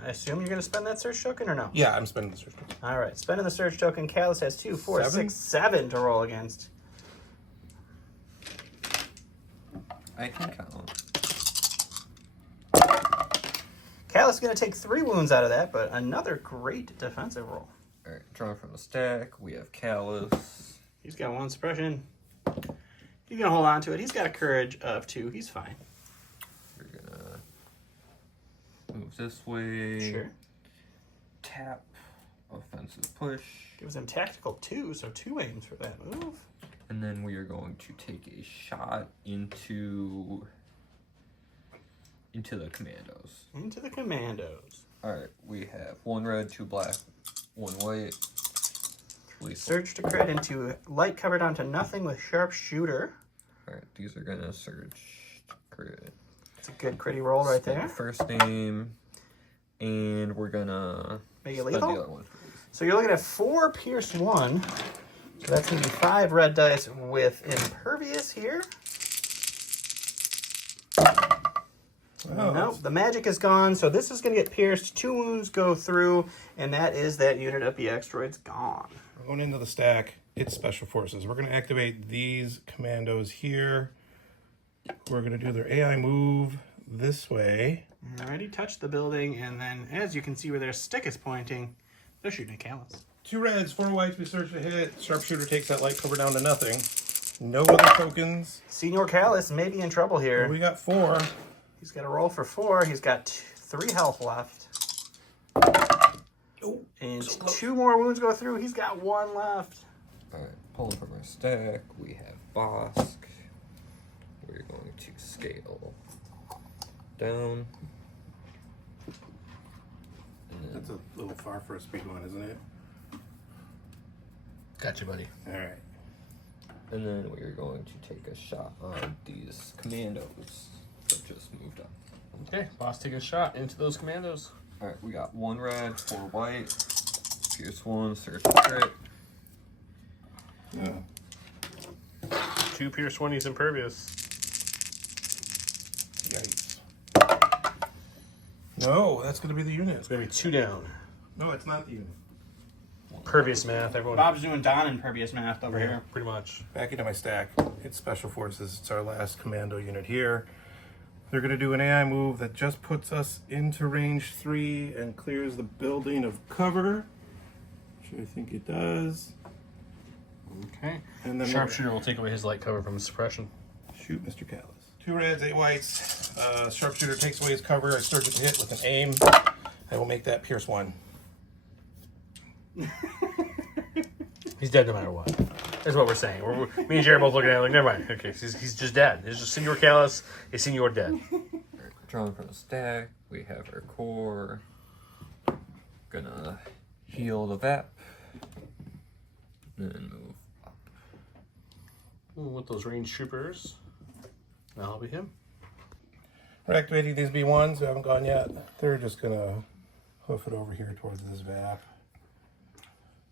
I assume you're going to spend that surge token or no? Yeah, I'm spending the surge token. All right, spending the surge token. Callus has 2, 4, 6, 7 to roll against. I can count. Callus is going to take 3 wounds out of that, but another great defensive roll. All right, drawing from the stack, we have Callus. He's got 1 suppression. He's going to hold on to it. He's got a courage of 2. He's fine. We're gonna move this way. Sure. Tap, offensive push. Gives him tactical 2, so 2 aims for that move. And then we are going to take a shot into the commandos. Into the commandos. Alright, we have 1 red, 2 black, 1 white. Surge to crit into light cover down to nothing with sharpshooter. Alright, these are gonna surge to crit. It's a good critty roll right there. First aim, and we're gonna Make it spend lethal? the other one for lethal. So you're looking at 4 pierce 1. So that's going to be 5 red dice with impervious here. Oh, Nope, the magic is gone, so this is going to get pierced. 2 wounds go through, and that is that unit of BX droids gone. We're going into the stack. It's Special Forces. We're going to activate these commandos here. We're going to do their AI move this way. Already touched the building, and then as you can see where their stick is pointing, they're shooting at Callus. 2 reds, 4 whites, we search to hit. Sharpshooter takes that light cover down to nothing. No other tokens. Senor Callus may be in trouble here. We got 4. He's got a roll for 4. He's got 3 health left. Oh, And so close. 2 more wounds go through. He's got 1 left. Alright, pulling from our stack, we have Bosk. We're going to scale down. That's a little far for a speed 1, isn't it? Gotcha, buddy. All right. And then we are going to take a shot on these commandos that just moved up. Okay, boss, take a shot into those commandos. Alright, we got 1 red, 4 white, pierce 1, search and crit. Yeah. 2 pierce 1, he's impervious. Yikes. No, that's going to be the unit. It's going to be 2 down. No, it's not the unit. Impervious math, everyone. Bob's doing Don impervious math over Yeah, here. pretty much. Back into my stack. It's Special Forces. It's our last commando unit here. They're going to do an AI move that just puts us into range 3 and clears the building of cover, which I think it does. Okay. And then Sharpshooter will take away his light cover from his suppression. Shoot Mr. Callus. 2 reds, 8 whites. Sharpshooter takes away his cover. I surge it to hit with an aim. I will make that pierce 1. He's dead no matter what. That's what we're saying. Me and Jarret both looking at it like, never mind. Okay, he's just dead. It's just Senor Callus is Senor dead. Drawing from the stack, we have our core. Gonna heal the VAP. And then move up. With those range troopers. That'll be him. We're activating these B1s who haven't gone yet. They're just gonna hoof it over here towards this VAP.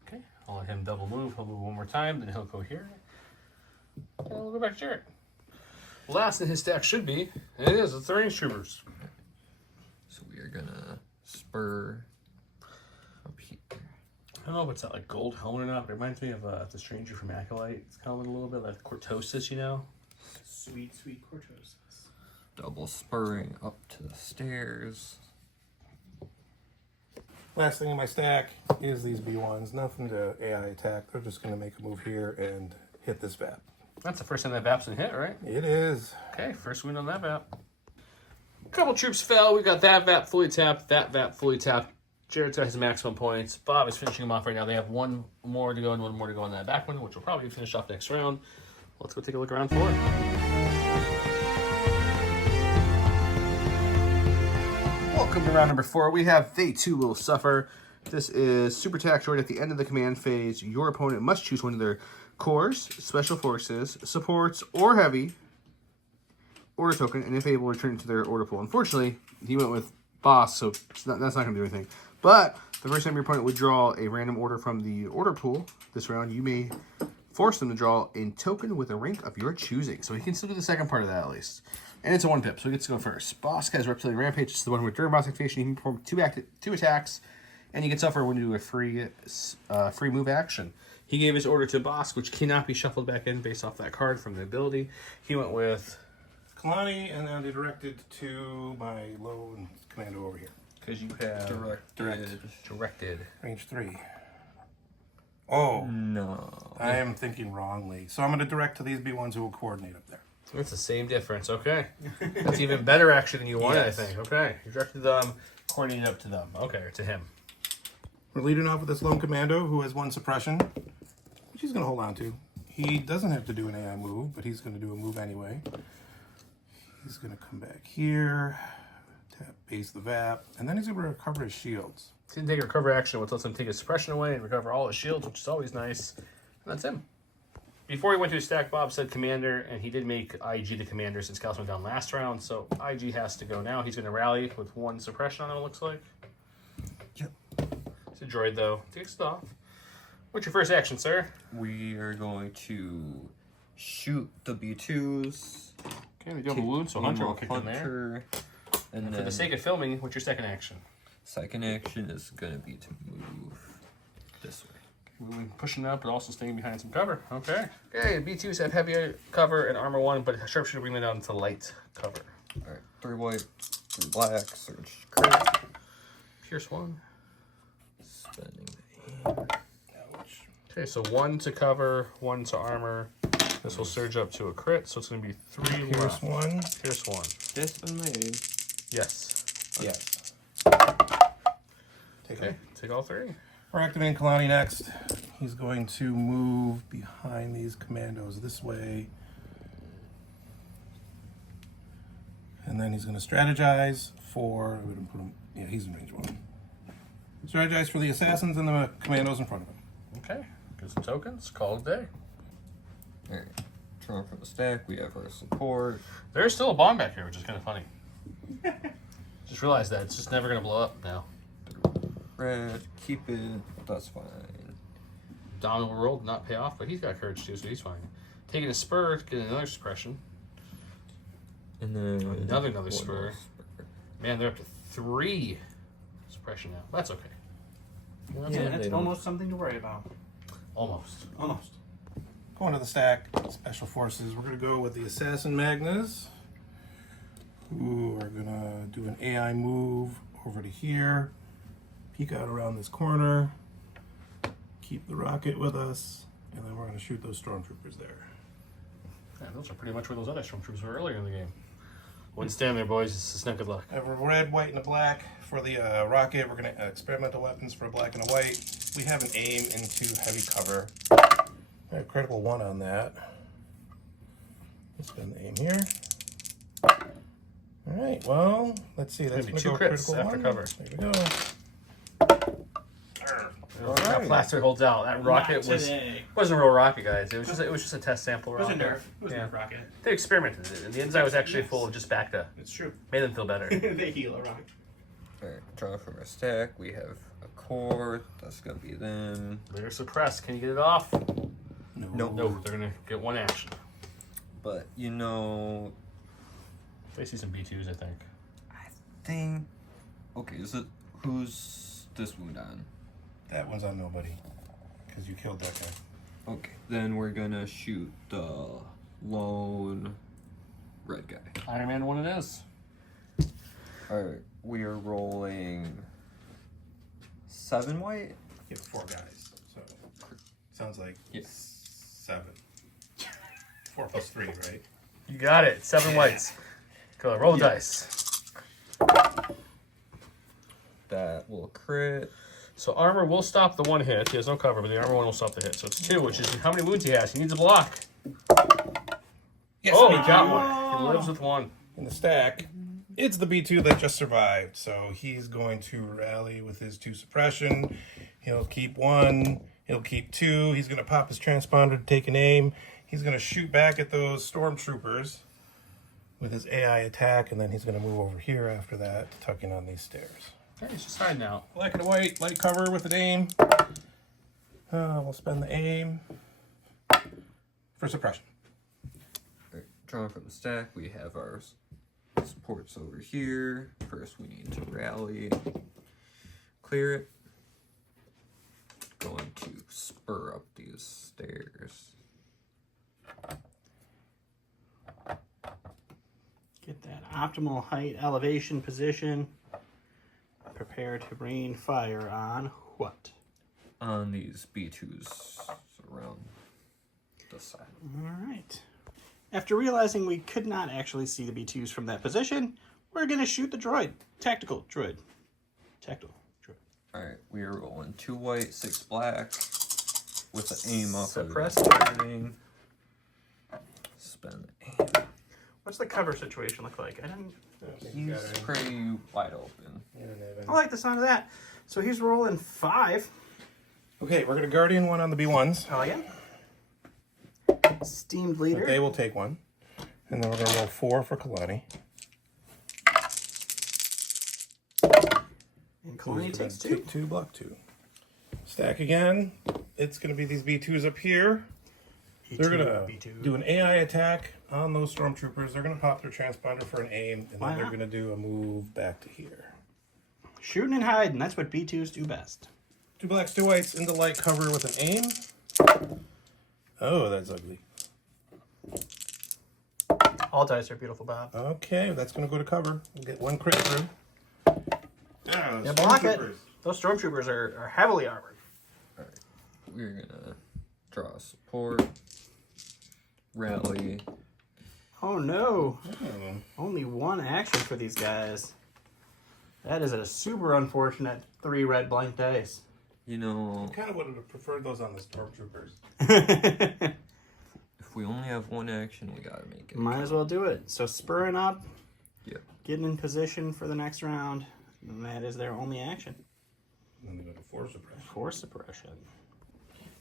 Okay, I'll let him double move. He'll move one more time, then he'll go here. And we'll go back to Jarret. Last in his stack should be, and it is, it's the range troopers. So we are gonna spur up here. I don't know if it's that like gold helmet or not, but it reminds me of the stranger from Acolyte's helmet a little bit, like Cortosis, you know? Sweet, sweet Cortosis. Double spurring up to the stairs. Last thing in my stack is these B1s. Nothing to AI attack. They're just going to make a move here and hit this VAP. That's the first time that VAP's been hit, right? It is. Okay, first win on that VAP. A couple troops fell. We got that VAP fully tapped, that VAP fully tapped. Jarret's got his maximum points. Bobb is finishing them off right now. They have one more to go and one more to go on that back one, which will probably finish off next round. Let's go take a look around for it. Welcome to round number 4. We have They Too Will Suffer. This is Super Tac Droid. At the end of the command phase, your opponent must choose one of their cores, special forces, supports, or heavy order token, and if able, return it to their order pool. Unfortunately, he went with boss, so that's not going to do anything. But the first time your opponent would draw a random order from the order pool this round, you may force them to draw a token with a rank of your choosing. So he can still do the second part of that at least. And it's a 1-pip, so he gets to go first. Boss has Reptilian Rampage. It's the one where during boss activation he can perform two attacks, and you can suffer when you do a free move action. He gave his order to Bosk, which cannot be shuffled back in based off that card from the ability. He went with Kalani, and then they directed to my lone commando over here. because you have directed. Range 3. Oh, No. I am thinking wrongly. So I'm going to direct to these B1s who will coordinate up there. That's the same difference. Okay, that's even better action than you wanted. Yes. I think. Okay, you directed them, coordinated up to them. Okay, or to him. We're leading off with this lone commando who has 1 suppression, which he's going to hold on to. He doesn't have to do an AI move, but he's going to do a move anyway. He's going to come back here, tap base the VAP, and then he's going to recover his shields. He's gonna take a recover action, which lets him take his suppression away and recover all his shields, which is always nice. And that's him. Before he went to his stack, Bobb said commander, and he did make IG the commander since Callis went down last round, so IG has to go now. He's going to rally with 1 suppression on him, it looks like. Yep. It's a droid, though. Takes it off. What's your first action, sir? We are going to shoot the B2s. Okay, we do have a wound, so Hunter will kick in there. Hunter, and For then the sake of filming, what's your second action? second action is going to be to move this way. Moving, pushing up, but also staying behind some cover. Okay. Okay, B2s have heavier cover and armor 1, but Sharpshooter bring them down to light cover. Alright, 3 white, 3 black, search crit. Pierce 1. Spending the aim. Ouch. Okay, so 1 to cover, 1 to armor. This will surge up to a crit, so it's going to be 3 Pierce left. 1. Pierce 1. This been made. Yes. Yes. Take Okay, it. take all 3. We're activating Kalani next. He's going to move behind these commandos this way. And then he's going to strategize for... We didn't put him, yeah, he's in range 1. Strategize for the assassins and the commandos in front of him. Okay, get some tokens, call it a day. Alright, turn from the stack, we have our support. There's still a bomb back here, which is kind of funny. Just realize that it's just never going to blow up now. Red, keep it, that's fine. Domino will roll, not pay off, but he's got courage too, so he's fine. Taking a spur to get another suppression. And then Another one spur. more spur. Man, they're up to 3 suppression now. That's okay. Yeah, they that's don't- almost something to worry about. Almost. Almost. Going to the stack, special forces. We're going to go with the Assassin Magnas, who are going to do an AI move over to here, peek out around this corner, keep the rocket with us, and then we're going to shoot those stormtroopers there. Yeah, those are pretty much where those other stormtroopers were earlier in the game. Wouldn't stand there, boys. It's just not good luck. I have a red, white, and a black for the rocket. We're going to experimental weapons for a black and a white. We have an aim into heavy cover. I have critical 1 on that. Let's spend the aim here. All right, well, let's see. That's Maybe going to 2 go crits critical after 1. cover. There we go. All right. Plaster holds out. That rocket wasn't a real rocket, guys. It was just a test sample It was a rocket. Nerf. It was a Nerf rocket. They experimented with it, and the inside was actually full of just Bacta. It's true. Made them feel better. They heal a rock. Alright, draw from our stack. We have a core. That's gonna be them. They're suppressed. Can you get it off? Nope. No, they're gonna get one action. But you know, They see some B2s, I think. thing. Okay, is it who's this wound on? That one's on nobody. Because you killed that guy. Okay, then we're gonna shoot the lone red guy. Iron Man 1 it is. Alright, we are rolling 7 white. You have 4 guys. So sounds like Yes. 7. 4 plus 3, right? You got it. 7 whites. Go, roll the dice. That will crit. So armor will stop the 1 hit. He has no cover, but the armor 1 will stop the hit. So it's 2, which is how many wounds he has. He needs a block. Yes, Oh, we he got one. He lives with 1. in the stack. It's the B2 that just survived, so he's going to rally with his 2 suppression. He'll keep 1. He'll keep 2. He's going to pop his transponder to take an aim. He's going to shoot back at those stormtroopers with his AI attack, and then he's going to move over here after that to tuck in on these stairs. Okay, he's just hiding out. Black and white, light cover with an aim. We'll spend the aim for suppression. Alright, drawing from the stack, we have our supports over here. First, we need to rally, clear it. Going to spur up these stairs. Get that optimal height, elevation, position. Prepare to rain fire on what? On these B2s around the side. All right. After realizing we could not actually see the B2s from that position, we're going to shoot the droid. Tactical droid. Tactical droid. Alright, we are rolling 2 white, 6 black with the aim off Suppress of targeting. Spend aim. What's the cover situation look like? I didn't. He's pretty wide open. I like the sound of that. So he's rolling 5. Okay, we're going to Guardian 1 on the B1s. Oh yeah. Steamed leader. They will take 1. And then we're going to roll 4 for Kalani. And Kalani takes 2. Take 2, block 2. Stack again. It's going to be these B2s up here. They're going to do an AI attack on those stormtroopers. They're going to pop their transponder for an aim, and then they're going to do a move back to here. Shooting and hiding. That's what B2s do best. 2 blacks, 2 whites into light cover with an aim. Oh, that's ugly. All dice are beautiful, Bob. Okay, that's going to go to cover. We'll get 1 crit through. Yeah, block it. Those stormtroopers are heavily armored. Alright, we're gonna draw support, rally. Oh no. Only 1 action for these guys. That is a super unfortunate 3 red blank dice. You know, I kind of would have preferred those on the stormtroopers. if we only have 1 action, we gotta make it. Might as well do it. So spurring up, Yep. getting in position for the next round. And that is their only action. And then we go to 4 suppression. Force suppression.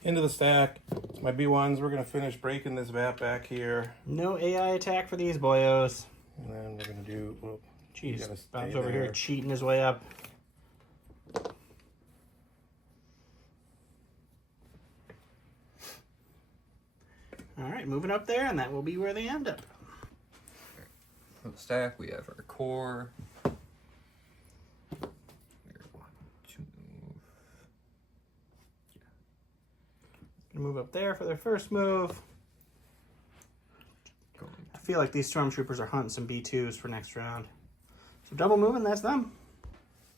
Into the stack. It's my B1s. We're going to finish breaking this vat back here. No AI attack for these boyos. And then we're going to do... Whoop, Jeez, gotta stay Bob's over there. here cheating his way up. All right, moving up there, and that will be where they end up. For the stack, we have our core. We want to move. Gonna move up there for their first move. Going I feel like these stormtroopers are hunting some B2s for next round. So double moving, that's them.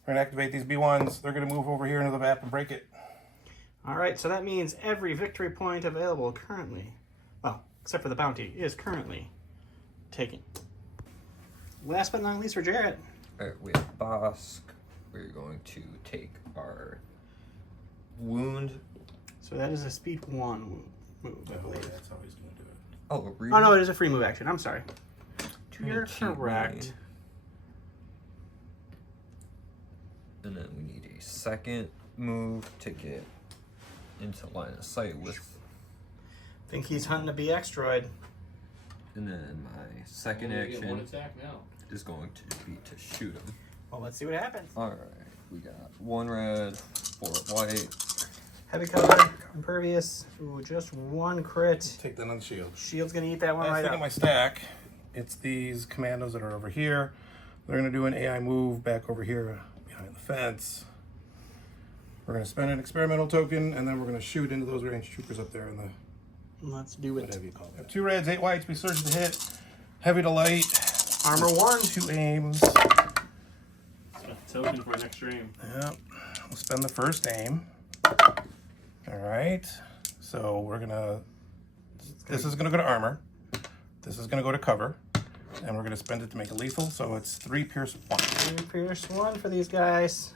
We're going to activate these B1s. They're going to move over here into the vat and break it. All right, so that means every victory point available currently, well, except for the bounty, is currently taken. Last but not least for Jarret. Alright, we have Bosk. We're going to take our wound. So that is a speed 1 move, I believe. That's how he's going to do it. Oh, Oh no, it is a free move action. I'm sorry. You're cheat correct. me. And then we need a second move to get into line of sight with. Think he's hunting a BX droid. And then my second Only get action one attack now. is going to be to shoot him. Well, let's see what happens. Alright, we got 1 red, 4 white. Heavy cover, impervious. Ooh, just 1 crit. Take that on the shield. Shield's gonna eat that one Last right thing up. in my stack, it's these commandos that are over here. They're going to do an AI move back over here behind the fence. We're going to spend an experimental token, and then we're going to shoot into those ranged troopers up there in the Let's do it. whatever you call it. 2 reds, 8 whites. We surge to hit. Heavy to light. Armor 1. 2 aims. Token for an extra aim. Yep. We'll spend the first aim. All right. So we're going to... This is going to go to armor. This is going to go to cover. And we're going to spend it to make it lethal. So it's 3 pierce 1. 3 pierce 1 for these guys.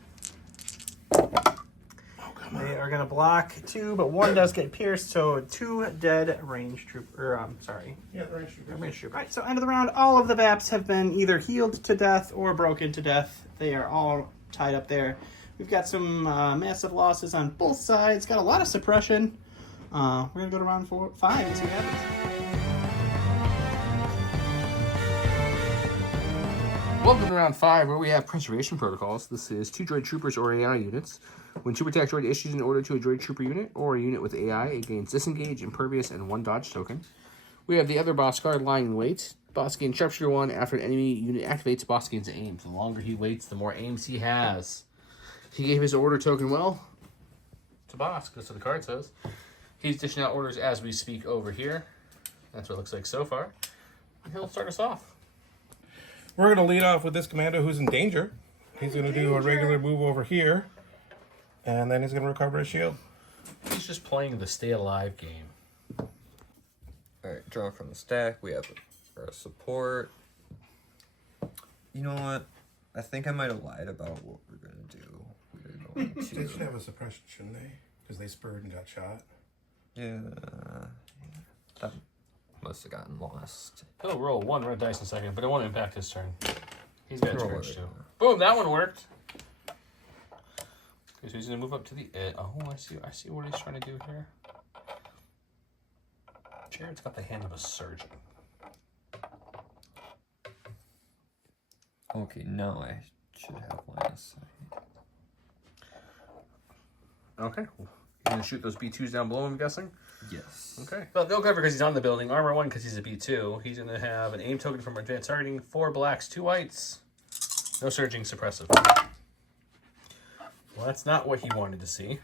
Come on. They are going to block 2, but 1 does get pierced, so 2 dead range trooper. Sorry. Yeah, the range troopers. Range trooper. Right, so end of the round, all of the VAPs have been either healed to death or broken to death. They are all tied up there. We've got some massive losses on both sides. Got a lot of suppression. We're going to go to round 5 and see what happens. Welcome to round 5, where we have preservation protocols. This is 2 droid troopers or AI units. When Super Attack Droid issues an order to a droid trooper unit or a unit with AI, it gains disengage, impervious, and 1 dodge token. We have the other boss card, lying in wait. Boss gains sharpshooter 1 after an enemy unit activates. Boss gains aim. The longer he waits, the more aims he has. He gave his order token well to boss, that's what the card says. He's dishing out orders as we speak over here. That's what it looks like so far. And he'll start us off. We're going to lead off with this commando who's in danger. He's going to do a regular move over here. And then he's going to recover his shield. He's just playing the stay alive game. Alright, draw from the stack. We have our support. You know what? I think I might have lied about what we're going to do. We're going They should to... have a suppression, shouldn't they? Because they spurred and got shot. Yeah. That must have gotten lost. He'll roll 1 red dice in a second, but it won't impact his turn. He's got Roll charge it. too. Boom, that one worked. Okay, so he's gonna move up to the edge. Oh, I see what he's trying to do here. Jarret's got the hand of a surgeon. Okay, now I should have line of sight. Okay. You're gonna shoot those B2s down below, I'm guessing? Yes. Okay. Well, they'll cover because he's on the building. Armor 1 because he's a B2. He's gonna have an aim token from advanced targeting, 4 blacks, 2 whites. No surging suppressive. Well, that's not what he wanted to see.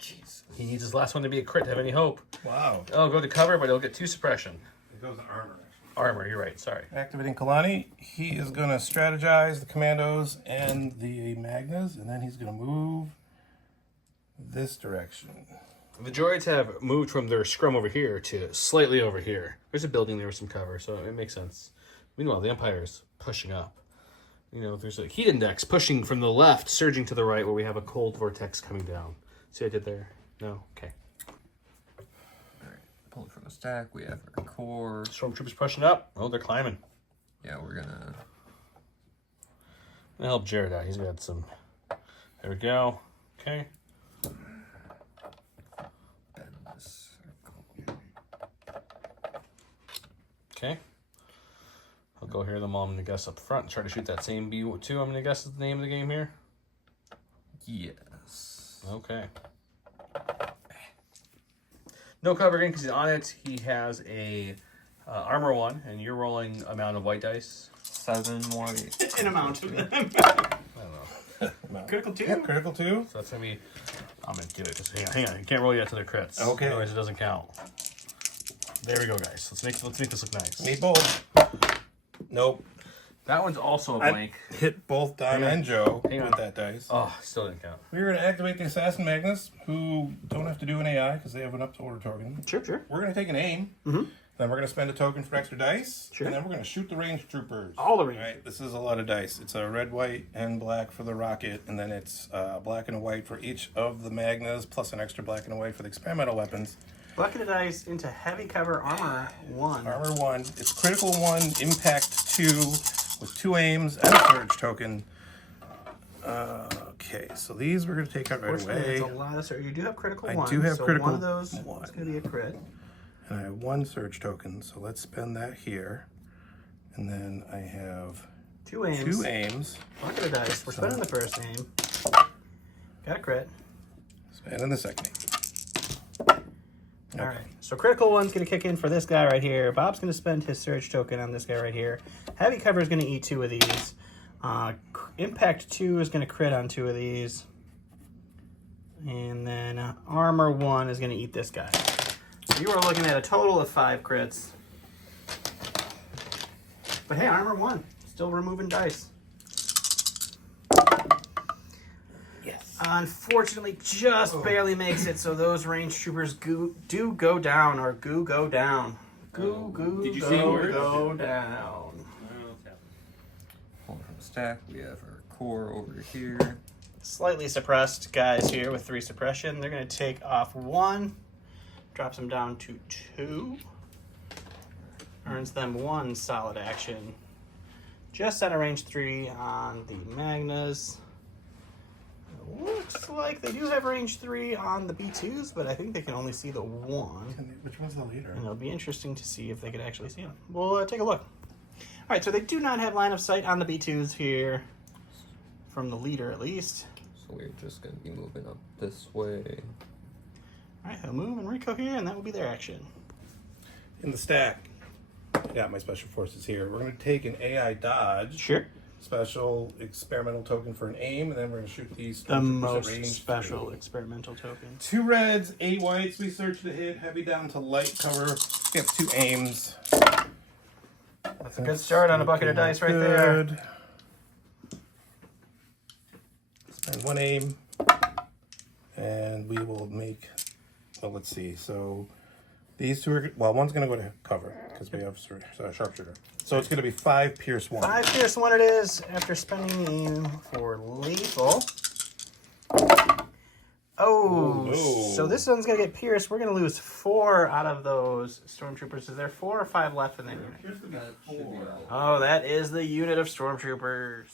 Jeez. He needs his last one to be a crit to have any hope. Wow. It'll go to cover, but he'll get 2 suppression. It goes to armor. Armor, you're right, sorry. Activating Kalani. He is going to strategize the commandos and the Magnas. And then he's going to move this direction. The droids have moved from their scrum over here to slightly over here. There's a building there with some cover, so it makes sense. Meanwhile, the Empire is pushing up. You know, there's a heat index pushing from the left, surging to the right, where we have a cold vortex coming down. See what I did there? No? Okay. Alright, pulling from the stack. We have our core. Stormtroopers pushing up. Oh, they're climbing. Yeah, we're gonna... I'll help Jarret out. He's got some... There we go. Okay. bend this circle. Okay. I'll go here, then I'm going to guess up front and try to shoot that same B2, I'm going to guess is the name of the game here. Yes. Okay. No cover again because he's on it. He has a armor 1, and you're rolling amount of white dice. 7 white. An amount. I don't know. Critical 2? Yep, critical 2. So that's going to be... I'm going to do it. Just hang on. You can't roll yet to the crits. Okay. Otherwise it doesn't count. There we go, guys. Let's make this look nice. Need both. Nope. That one's also a I blank. hit both Don and Joe Hang on. with that dice. Oh, still didn't count. We're going to activate the Assassin Magnus, who don't have to do an AI because they have an up-to-order token. Sure, sure. We're going to take an aim. Then we're going to spend a token for extra dice. Sure. And then we're going to shoot the range troopers. All the range. All right, this is a lot of dice. It's a red, white, and black for the rocket. And then it's black and a white for each of the Magnas, plus an extra black and a white for the experimental weapons. Bucket of dice into heavy cover armor 1. Armor 1. It's critical 1, impact 2, with 2 aims and a surge token. Okay, so these we're going to take out right Fortunately, away. it's a lot of you do have critical I one. do have so critical one of those one. is going to be a crit. And I have 1 surge token, so let's spend that here. And then I have 2 aims. 2 aims. Bucket of dice. We're spending the first aim. Got a crit. Spending the second aim. All right. So critical one's going to kick in for this guy right here. Bob's going to spend his surge token on this guy right here. Heavy cover is going to eat 2 of these. Impact 2 is going to crit on 2 of these. And then armor 1 is going to eat this guy. So you are looking at a total of 5 crits. But hey, armor 1. Still removing dice. Yes. Unfortunately, just barely makes it, so those range troopers do go down, or go down. Did you see words? Go down. Pulling from the stack, we have our core over here. Slightly suppressed guys here with 3 suppression. They're going to take off 1, drops them down to 2, earns them 1 solid action. Just out of range 3 on the Magnas. Looks like they do have range 3 on the B2s, but I think they can only see the 1. Which one's the leader? And it'll be interesting to see if they could actually see him. We'll take a look. All right, so they do not have line of sight on the B2s here, from the leader at least. So we're just going to be moving up this way. All right, he'll move and Rico here, and that will be their action. In the stack, I got my special forces here. We're going to take an AI dodge. Sure. Special experimental token for an aim, and then we're going to shoot these. The most special experimental token. 2 reds, 8 whites. We search the hit. Heavy down to light cover. We have 2 aims. That's a good start on a bucket of dice right there. Spend 1 aim, and we will make. Well, let's see. So these 2 are one's going to go to cover because we have sharpshooter. So it's going to be 5 pierce 1. 5 pierce 1 it is after spending the aim for lethal. Oh, so this one's going to get pierced. We're going to lose 4 out of those stormtroopers. Is there 4 or 5 left in that unit? Oh, that is the unit of stormtroopers.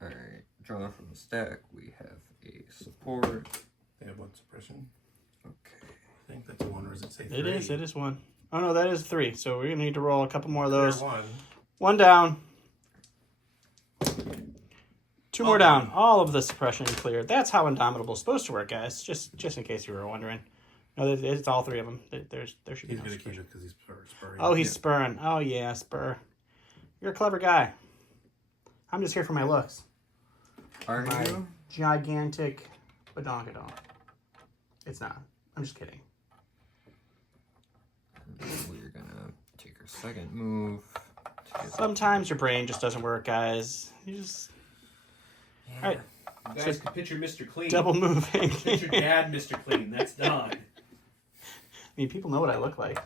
Alright, drawing from the stack, we have a support. They have 1 suppression. Okay. I think that's 1, or does it say 3? It is 1. Oh no, that is 3. So we're going to need to roll a couple more of those. 1. 1 down. 2 more down. All of the suppression cleared. That's how Indomitable is supposed to work, guys. Just in case you were wondering. No, it's all 3 of them. There should be He's no going to keep suppression. it because he's spurring. Oh, he's spurring. Oh yeah, spur. You're a clever guy. I'm just here for my looks. Are My you? gigantic badonkadonk. It's not. I'm just kidding. We're gonna take our second move. Sometimes your brain just doesn't work, guys. You just all right. You guys can picture Mr. Clean. Double moving. Picture Dad, Mr. Clean. That's Don. I mean, people know what I look like.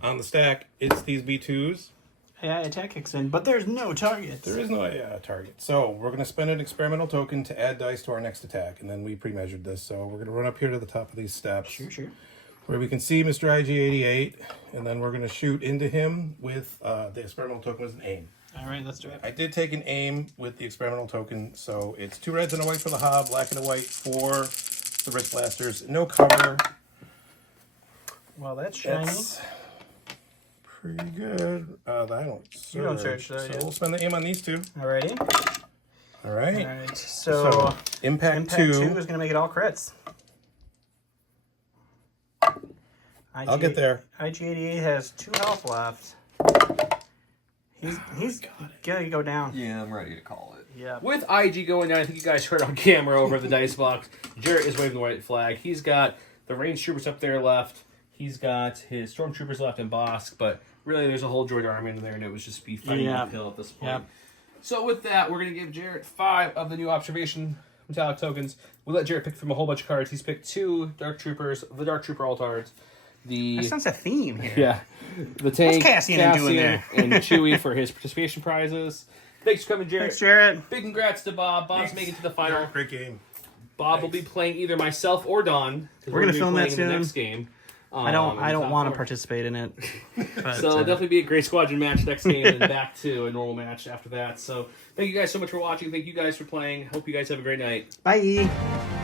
On the stack, it's these B2s. Yeah, attack kicks in, but there's no targets. There is no target. So we're going to spend an experimental token to add dice to our next attack. And then we pre-measured this. So we're going to run up here to the top of these steps. Sure. Where we can see Mr. IG-88. And then we're going to shoot into him with the experimental token as an aim. All right, let's do it. I did take an aim with the experimental token. So it's 2 reds and a white for the Hob, black and a white for the wrist blasters. No cover. Well, that's shiny. That's pretty good. I don't search. You don't search, though, so yeah. we'll spend the aim on these 2. Alrighty. All right. All right. So impact 2 2. is going to make it all crits. I'll get there. IG-88 has 2 health left. He's going to go down. Yeah, I'm ready to call it. Yeah. With IG going down, I think you guys heard on camera over the dice box. Jarret is waving the white flag. He's got the range troopers up there left. He's got his stormtroopers left in Bosk, but really there's a whole droid army in there, and it was just be fighting uphill at this point. Yep. So with that, we're going to give Jarret 5 of the new observation metallic tokens. We'll let Jarret pick from a whole bunch of cards. He's picked 2 Dark Troopers, the Dark Trooper Altards. I sense a theme here. Yeah. The tank, Cassian doing there? and Chewie for his participation prizes. Thanks for coming, Jarret. Thanks, Jarret. Big congrats to Bob. Bob's making it to the final. Great game. Bob will be playing either myself or Don. We're gonna be film that playing in the soon. next game. I don't want to participate in it. But, So it'll definitely be a great squadron match next game, and back to a normal match after that. So thank you guys so much for watching. Thank you guys for playing. Hope you guys have a great night. Bye.